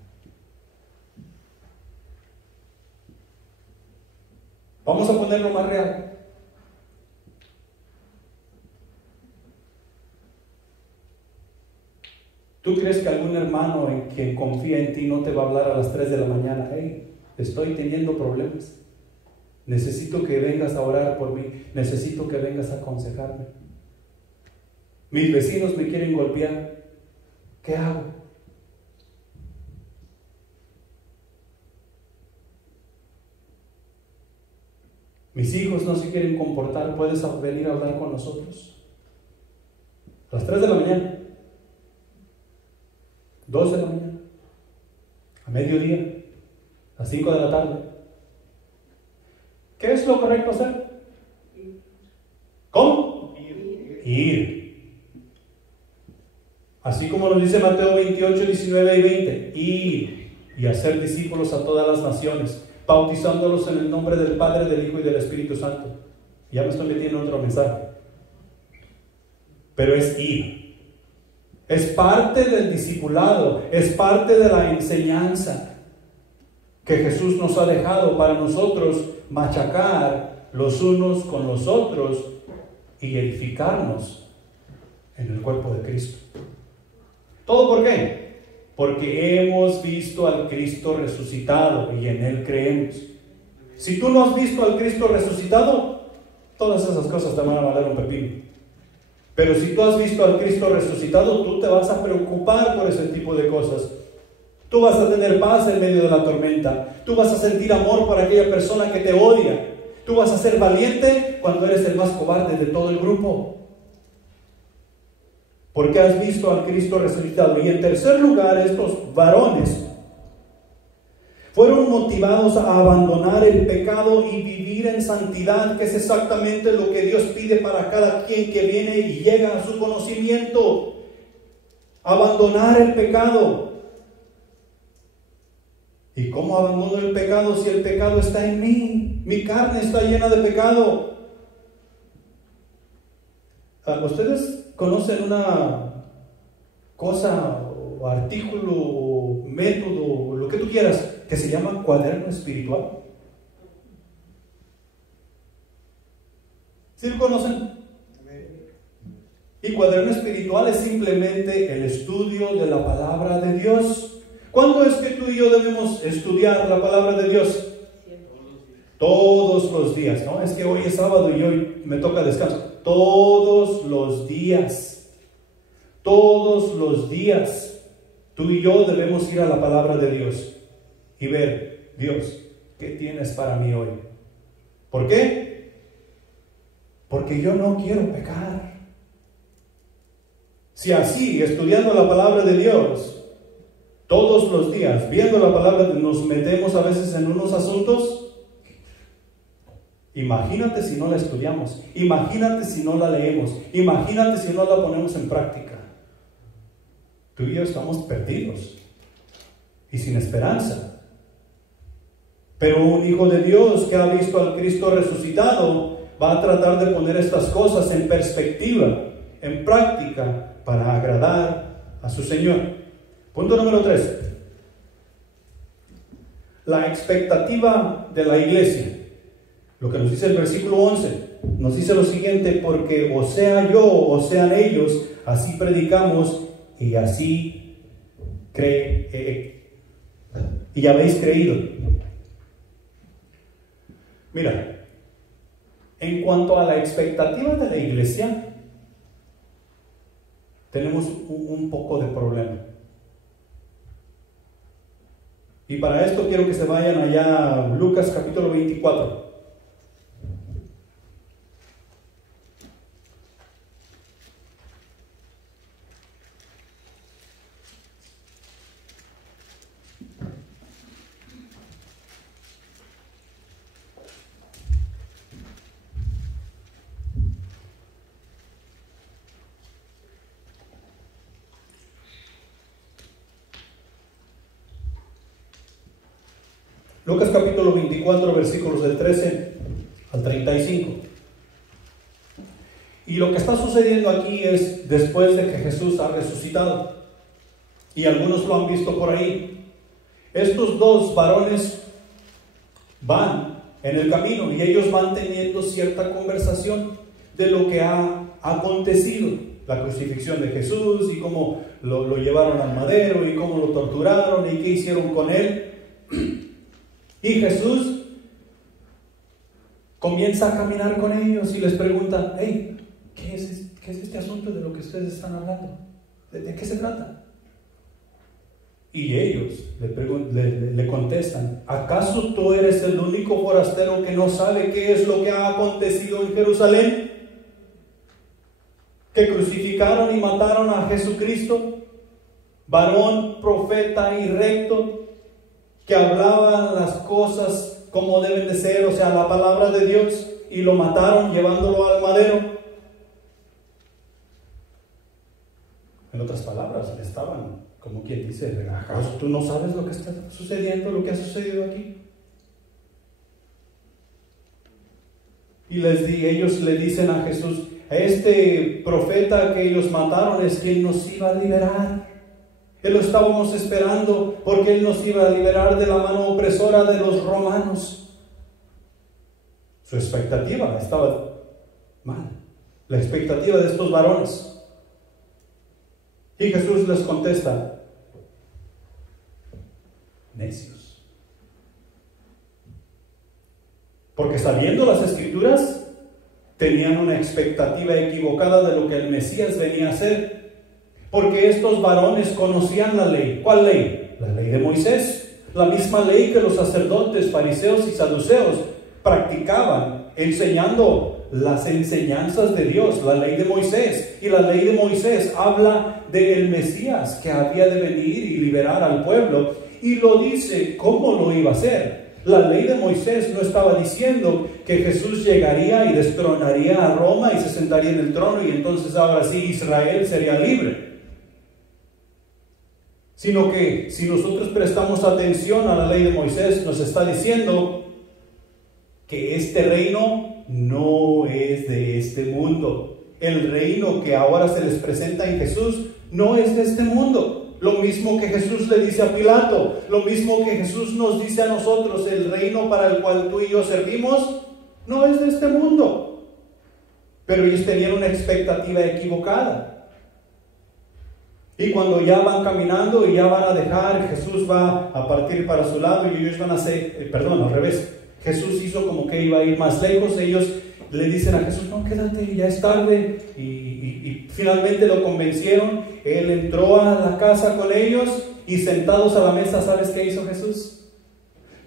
Vamos a ponerlo más real. ¿Tú crees que algún hermano en quien confía en ti no te va a hablar a las 3 de la mañana? Hey, estoy teniendo problemas. Necesito que vengas a orar por mí. Necesito que vengas a aconsejarme. Mis vecinos me quieren golpear. ¿Qué hago? Mis hijos no se quieren comportar. ¿Puedes venir a hablar con nosotros? A las 3 de la mañana. 2 de la mañana, a mediodía, a 5 de la tarde. ¿Qué es lo correcto hacer? ¿Cómo? Ir. Así como nos dice Mateo 28, 19 y 20, ir y hacer discípulos a todas las naciones, bautizándolos en el nombre del Padre, del Hijo y del Espíritu Santo. Ya me estoy metiendo en otro mensaje. Pero es ir. Es parte del discipulado, es parte de la enseñanza que Jesús nos ha dejado para nosotros machacar los unos con los otros y edificarnos en el cuerpo de Cristo. ¿Todo por qué? Porque hemos visto al Cristo resucitado y en Él creemos. Si tú no has visto al Cristo resucitado, todas esas cosas te van a valer un pepino. Pero si tú has visto al Cristo resucitado, tú te vas a preocupar por ese tipo de cosas. Tú vas a tener paz en medio de la tormenta. Tú vas a sentir amor por aquella persona que te odia. Tú vas a ser valiente cuando eres el más cobarde de todo el grupo. Porque has visto al Cristo resucitado. Y en tercer lugar, estos varones fueron motivados a abandonar el pecado y vivir en santidad, que es exactamente lo que Dios pide para cada quien que viene y llega a su conocimiento. Abandonar el pecado. ¿Y cómo abandono el pecado si el pecado está en mí? Mi carne está llena de pecado. ¿Ustedes conocen una cosa o artículo o método, lo que tú quieras, que se llama cuaderno espiritual? ¿Sí lo conocen? Y cuaderno espiritual es simplemente el estudio de la palabra de Dios. ¿Cuándo es que tú y yo debemos estudiar la palabra de Dios? Todos los días, ¿no? Es que hoy es sábado y hoy me toca descanso. Todos los días. Todos los días. Tú y yo debemos ir a la palabra de Dios y ver, Dios, ¿qué tienes para mí hoy? ¿Por qué? Porque yo no quiero pecar. Si así, estudiando la palabra de Dios, todos los días, viendo la palabra, nos metemos a veces en unos asuntos, imagínate si no la estudiamos, imagínate si no la leemos, imagínate si no la ponemos en práctica. Tú y yo estamos perdidos y sin esperanza. Pero un hijo de Dios que ha visto al Cristo resucitado va a tratar de poner estas cosas en perspectiva, en práctica, para agradar a su Señor. Punto número 3. La expectativa de la iglesia. Lo que nos dice el versículo 11. nos dice lo siguiente: porque o sea yo o sean ellos, así predicamos y así y habéis creído. Mira, en cuanto a la expectativa de la iglesia, tenemos un poco de problema. Y para esto quiero que se vayan allá a Lucas capítulo 24. Lucas capítulo 24, versículos del 13 al 35. Y lo que está sucediendo aquí es después de que Jesús ha resucitado. Y algunos lo han visto por ahí. Estos dos varones van en el camino y ellos van teniendo cierta conversación de lo que ha acontecido. La crucifixión de Jesús y cómo lo llevaron al madero y cómo lo torturaron y qué hicieron con él. Y Jesús comienza a caminar con ellos y les pregunta: hey, ¿qué es este asunto de lo que ustedes están hablando? ¿De qué se trata? Y ellos le contestan: ¿acaso tú eres el único forastero que no sabe qué es lo que ha acontecido en Jerusalén? Que crucificaron y mataron a Jesucristo, varón, profeta y recto, que hablaban las cosas como deben de ser, o sea, la palabra de Dios, y lo mataron llevándolo al madero. En otras palabras, estaban, como quien dice: ¿acaso tú no sabes lo que está sucediendo, lo que ha sucedido aquí? Y ellos le dicen a Jesús: este profeta que ellos mataron es quien nos iba a liberar. Él lo estábamos esperando porque Él nos iba a liberar de la mano opresora de los romanos. Su expectativa estaba mal, la expectativa de estos varones. Y Jesús les contesta: necios. Porque sabiendo las Escrituras, tenían una expectativa equivocada de lo que el Mesías venía a hacer. Porque estos varones conocían la ley. ¿Cuál ley? La ley de Moisés. La misma ley que los sacerdotes, fariseos y saduceos practicaban, enseñando las enseñanzas de Dios, la ley de Moisés. Y la ley de Moisés habla del Mesías que había de venir y liberar al pueblo. Y lo dice cómo lo iba a hacer. La ley de Moisés no estaba diciendo que Jesús llegaría y destronaría a Roma y se sentaría en el trono y entonces ahora sí Israel sería libre. Sino que si nosotros prestamos atención a la ley de Moisés, nos está diciendo que este reino no es de este mundo. El reino que ahora se les presenta en Jesús no es de este mundo. Lo mismo que Jesús le dice a Pilato, lo mismo que Jesús nos dice a nosotros: el reino para el cual tú y yo servimos no es de este mundo. Pero ellos tenían una expectativa equivocada. Y cuando ya van caminando y ya van a dejar, Jesús va a partir para su lado y ellos van a hacer, al revés. Jesús hizo como que iba a ir más lejos. Ellos le dicen a Jesús: no, quédate, ya es tarde. Y finalmente lo convencieron. Él entró a la casa con ellos y sentados a la mesa, ¿sabes qué hizo Jesús?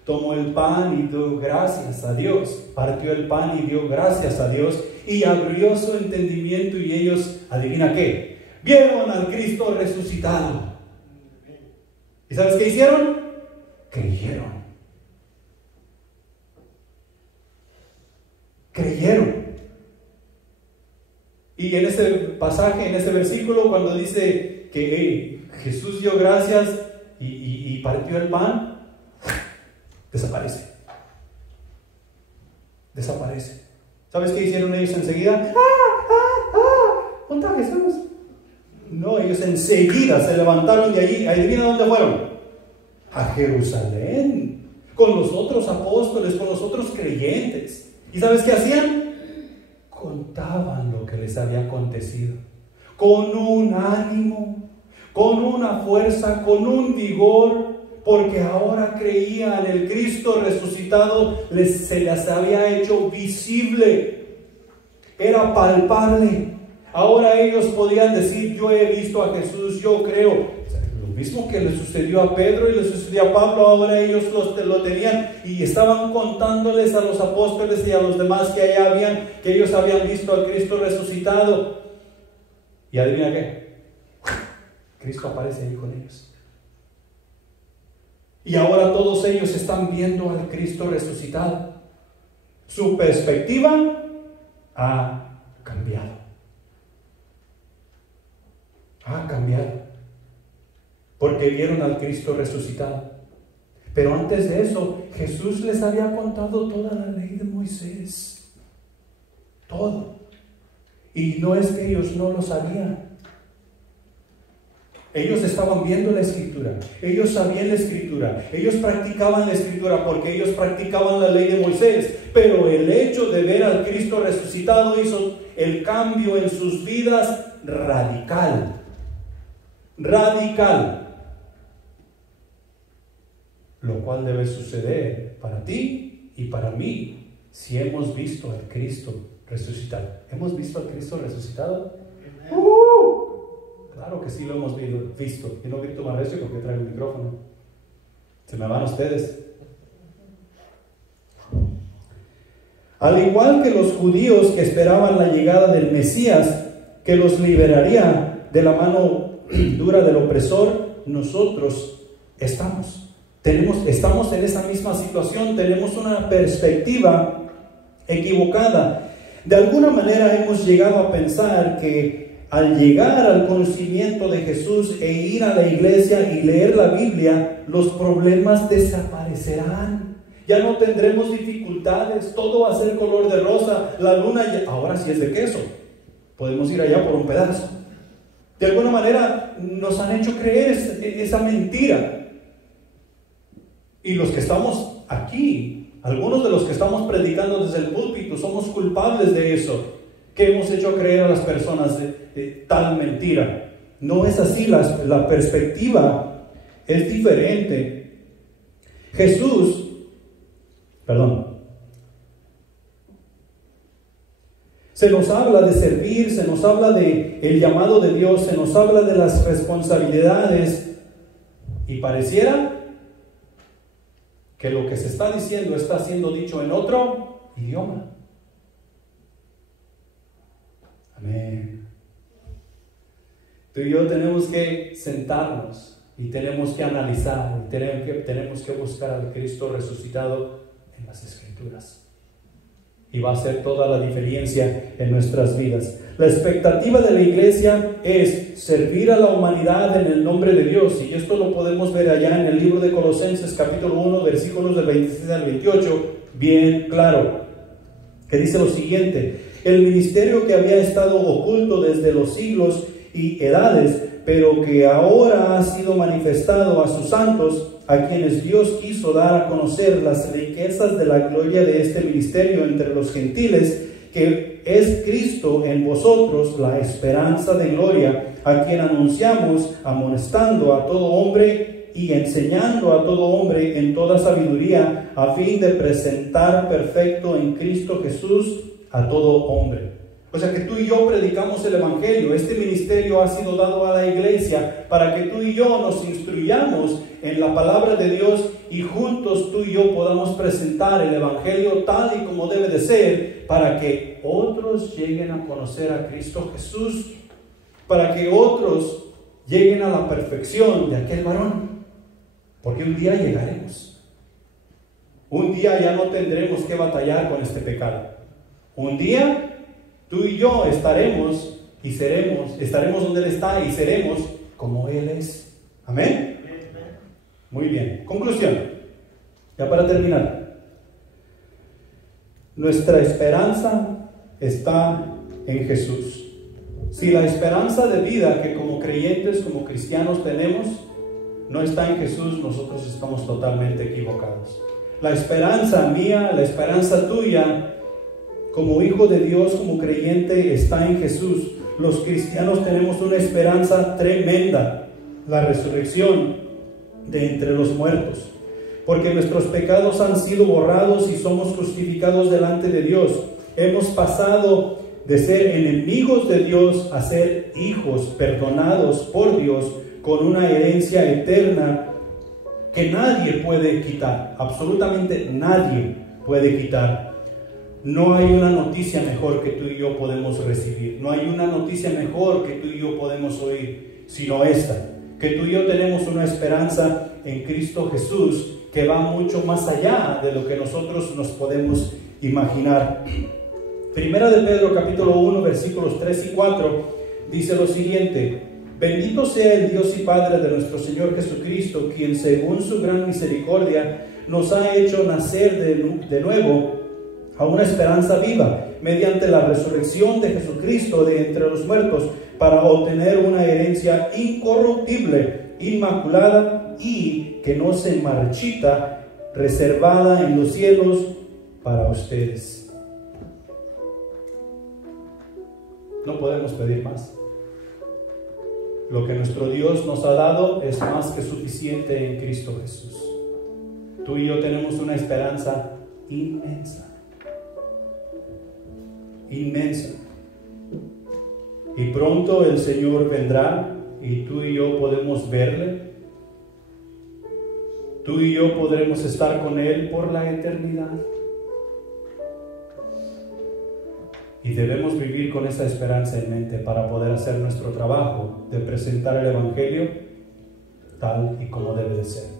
Tomó el pan y dio gracias a Dios. Partió el pan y dio gracias a Dios y abrió su entendimiento y ellos, ¿adivina qué? Vieron al Cristo resucitado. ¿Y sabes qué hicieron? Creyeron. Y en ese pasaje, en ese versículo, cuando dice que Jesús dio gracias y partió el pan, desaparece. ¿Sabes qué hicieron ellos enseguida? ¿Dónde está Jesús? No, ellos enseguida se levantaron de allí. ¿Adivina dónde fueron? A Jerusalén, con los otros apóstoles, con los otros creyentes. ¿Y sabes qué hacían? contaban lo que les había acontecido, con un ánimo, con una fuerza, con un vigor, porque ahora creían en el Cristo resucitado, se les había hecho visible, era palpable. Ahora ellos podían decir: yo he visto a Jesús, yo creo. Lo mismo que le sucedió a Pedro y le sucedió a Pablo, ahora ellos lo tenían y estaban contándoles a los apóstoles y a los demás que ellos habían visto al Cristo resucitado. Y adivina qué, Cristo aparece ahí con ellos. Y ahora todos ellos están viendo al Cristo resucitado. Su perspectiva ha cambiado. Ha cambiado. Porque vieron al Cristo resucitado. Pero antes de eso, Jesús les había contado toda la ley de Moisés. Todo. Y no es que ellos no lo sabían. Ellos estaban viendo la Escritura, ellos sabían la Escritura, ellos practicaban la Escritura porque ellos practicaban la ley de Moisés, pero el hecho de ver al Cristo resucitado hizo el cambio en sus vidas radical. Lo cual debe suceder para ti y para mí si hemos visto al Cristo resucitado. ¿Hemos visto al Cristo resucitado? Claro que sí lo hemos visto. Y no grito más recio porque traigo el micrófono. Se me van ustedes. Al igual que los judíos que esperaban la llegada del Mesías, que los liberaría de la mano dura del opresor, nosotros estamos en esa misma situación. Tenemos una perspectiva equivocada. De alguna manera hemos llegado a pensar que al llegar al conocimiento de Jesús e ir a la iglesia y leer la Biblia, los problemas desaparecerán. Ya no tendremos dificultades, todo va a ser color de rosa, la luna ya, ahora sí es de queso. Podemos ir allá por un pedazo. De alguna manera nos han hecho creer esa mentira. Y los que estamos aquí, algunos de los que estamos predicando desde el púlpito, somos culpables de eso. Que hemos hecho creer a las personas de tal mentira. No es así, la perspectiva es diferente. Se nos habla de servir, se nos habla de el llamado de Dios, se nos habla de las responsabilidades, y pareciera que lo que se está diciendo está siendo dicho en otro idioma. Amén. Tú y yo tenemos que sentarnos y tenemos que analizar y tenemos que buscar al Cristo resucitado en las Escrituras. Y va a hacer toda la diferencia en nuestras vidas. La expectativa de la iglesia es servir a la humanidad en el nombre de Dios. Y esto lo podemos ver allá en el libro de Colosenses, capítulo 1, versículos del 26 al 28, bien claro, que dice lo siguiente: el ministerio que había estado oculto desde los siglos y edades, pero que ahora ha sido manifestado a sus santos, a quienes Dios quiso dar a conocer las riquezas de la gloria de este ministerio entre los gentiles, que es Cristo en vosotros, la esperanza de gloria, a quien anunciamos, amonestando a todo hombre y enseñando a todo hombre en toda sabiduría, a fin de presentar perfecto en Cristo Jesús a todo hombre. O sea que tú y yo predicamos el Evangelio. Este ministerio ha sido dado a la iglesia para que tú y yo nos instruyamos en la palabra de Dios y juntos tú y yo podamos presentar el Evangelio tal y como debe de ser, para que otros lleguen a conocer a Cristo Jesús, para que otros lleguen a la perfección de aquel varón, porque un día llegaremos. Un día ya no tendremos que batallar con este pecado. Un día tú y yo estaremos donde Él está y seremos como Él es. Amén. Muy bien. Conclusión. Ya para terminar. Nuestra esperanza está en Jesús. Si la esperanza de vida que como creyentes, como cristianos tenemos, no está en Jesús, nosotros estamos totalmente equivocados. La esperanza mía, la esperanza tuya, como hijo de Dios, como creyente, está en Jesús. Los cristianos tenemos una esperanza tremenda, la resurrección de entre los muertos, porque nuestros pecados han sido borrados y somos justificados delante de Dios. Hemos pasado de ser enemigos de Dios a ser hijos perdonados por Dios, con una herencia eterna que nadie puede quitar, absolutamente nadie puede quitar. No hay una noticia mejor que tú y yo podemos recibir, no hay una noticia mejor que tú y yo podemos oír, sino esta, que tú y yo tenemos una esperanza en Cristo Jesús que va mucho más allá de lo que nosotros nos podemos imaginar. Primera de Pedro capítulo 1 versículos 3 y 4 dice lo siguiente: bendito sea el Dios y Padre de nuestro Señor Jesucristo, quien según su gran misericordia nos ha hecho nacer de nuevo a una esperanza viva, mediante la resurrección de Jesucristo de entre los muertos, para obtener una herencia incorruptible, inmaculada y que no se marchita, reservada en los cielos para ustedes. No podemos pedir más. Lo que nuestro Dios nos ha dado es más que suficiente en Cristo Jesús. Tú y yo tenemos una esperanza inmensa. Inmensa. Y pronto el Señor vendrá y tú y yo podemos verle. Tú y yo podremos estar con Él por la eternidad. Y debemos vivir con esa esperanza en mente para poder hacer nuestro trabajo de presentar el Evangelio tal y como debe de ser.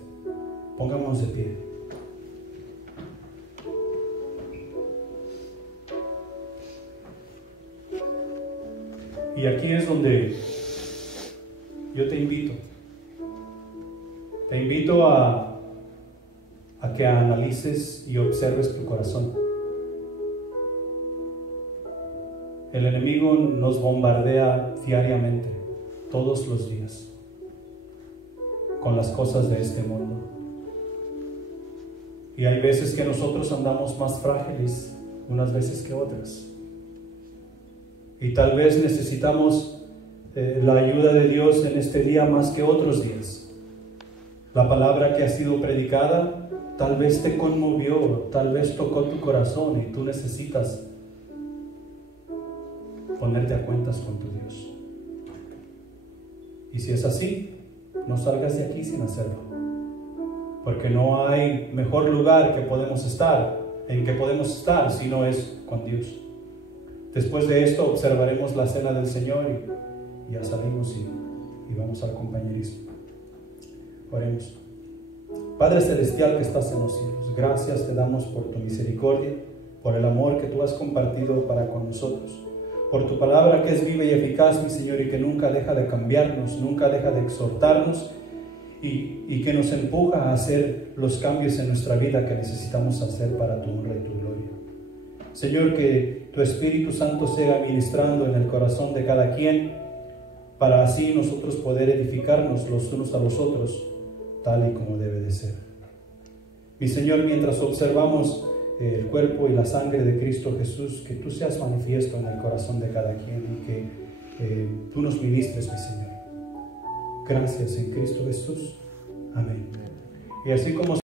Pongámonos de pie. Y aquí es donde yo te invito. Te invito a que analices y observes tu corazón. El enemigo nos bombardea diariamente, todos los días, con las cosas de este mundo. Y hay veces que nosotros andamos más frágiles, unas veces que otras. Y tal vez necesitamos la ayuda de Dios en este día más que otros días. La palabra que ha sido predicada tal vez te conmovió, tal vez tocó tu corazón y tú necesitas ponerte a cuentas con tu Dios. Y si es así, no salgas de aquí sin hacerlo, porque no hay mejor lugar que podemos estar, en que podemos estar, si no es con Dios. Después de esto observaremos la cena del Señor y ya salimos y vamos al compañerismo. Oremos. Padre Celestial que estás en los cielos, gracias te damos por tu misericordia, por el amor que tú has compartido para con nosotros, por tu palabra que es viva y eficaz, mi Señor, y que nunca deja de cambiarnos, nunca deja de exhortarnos y que nos empuja a hacer los cambios en nuestra vida que necesitamos hacer para tu honra y tu gloria. Señor, que tu Espíritu Santo sea ministrando en el corazón de cada quien, para así nosotros poder edificarnos los unos a los otros, tal y como debe de ser. Mi Señor, mientras observamos el cuerpo y la sangre de Cristo Jesús, que tú seas manifiesto en el corazón de cada quien y que tú nos ministres, mi Señor. Gracias en Cristo Jesús. Amén. Y así como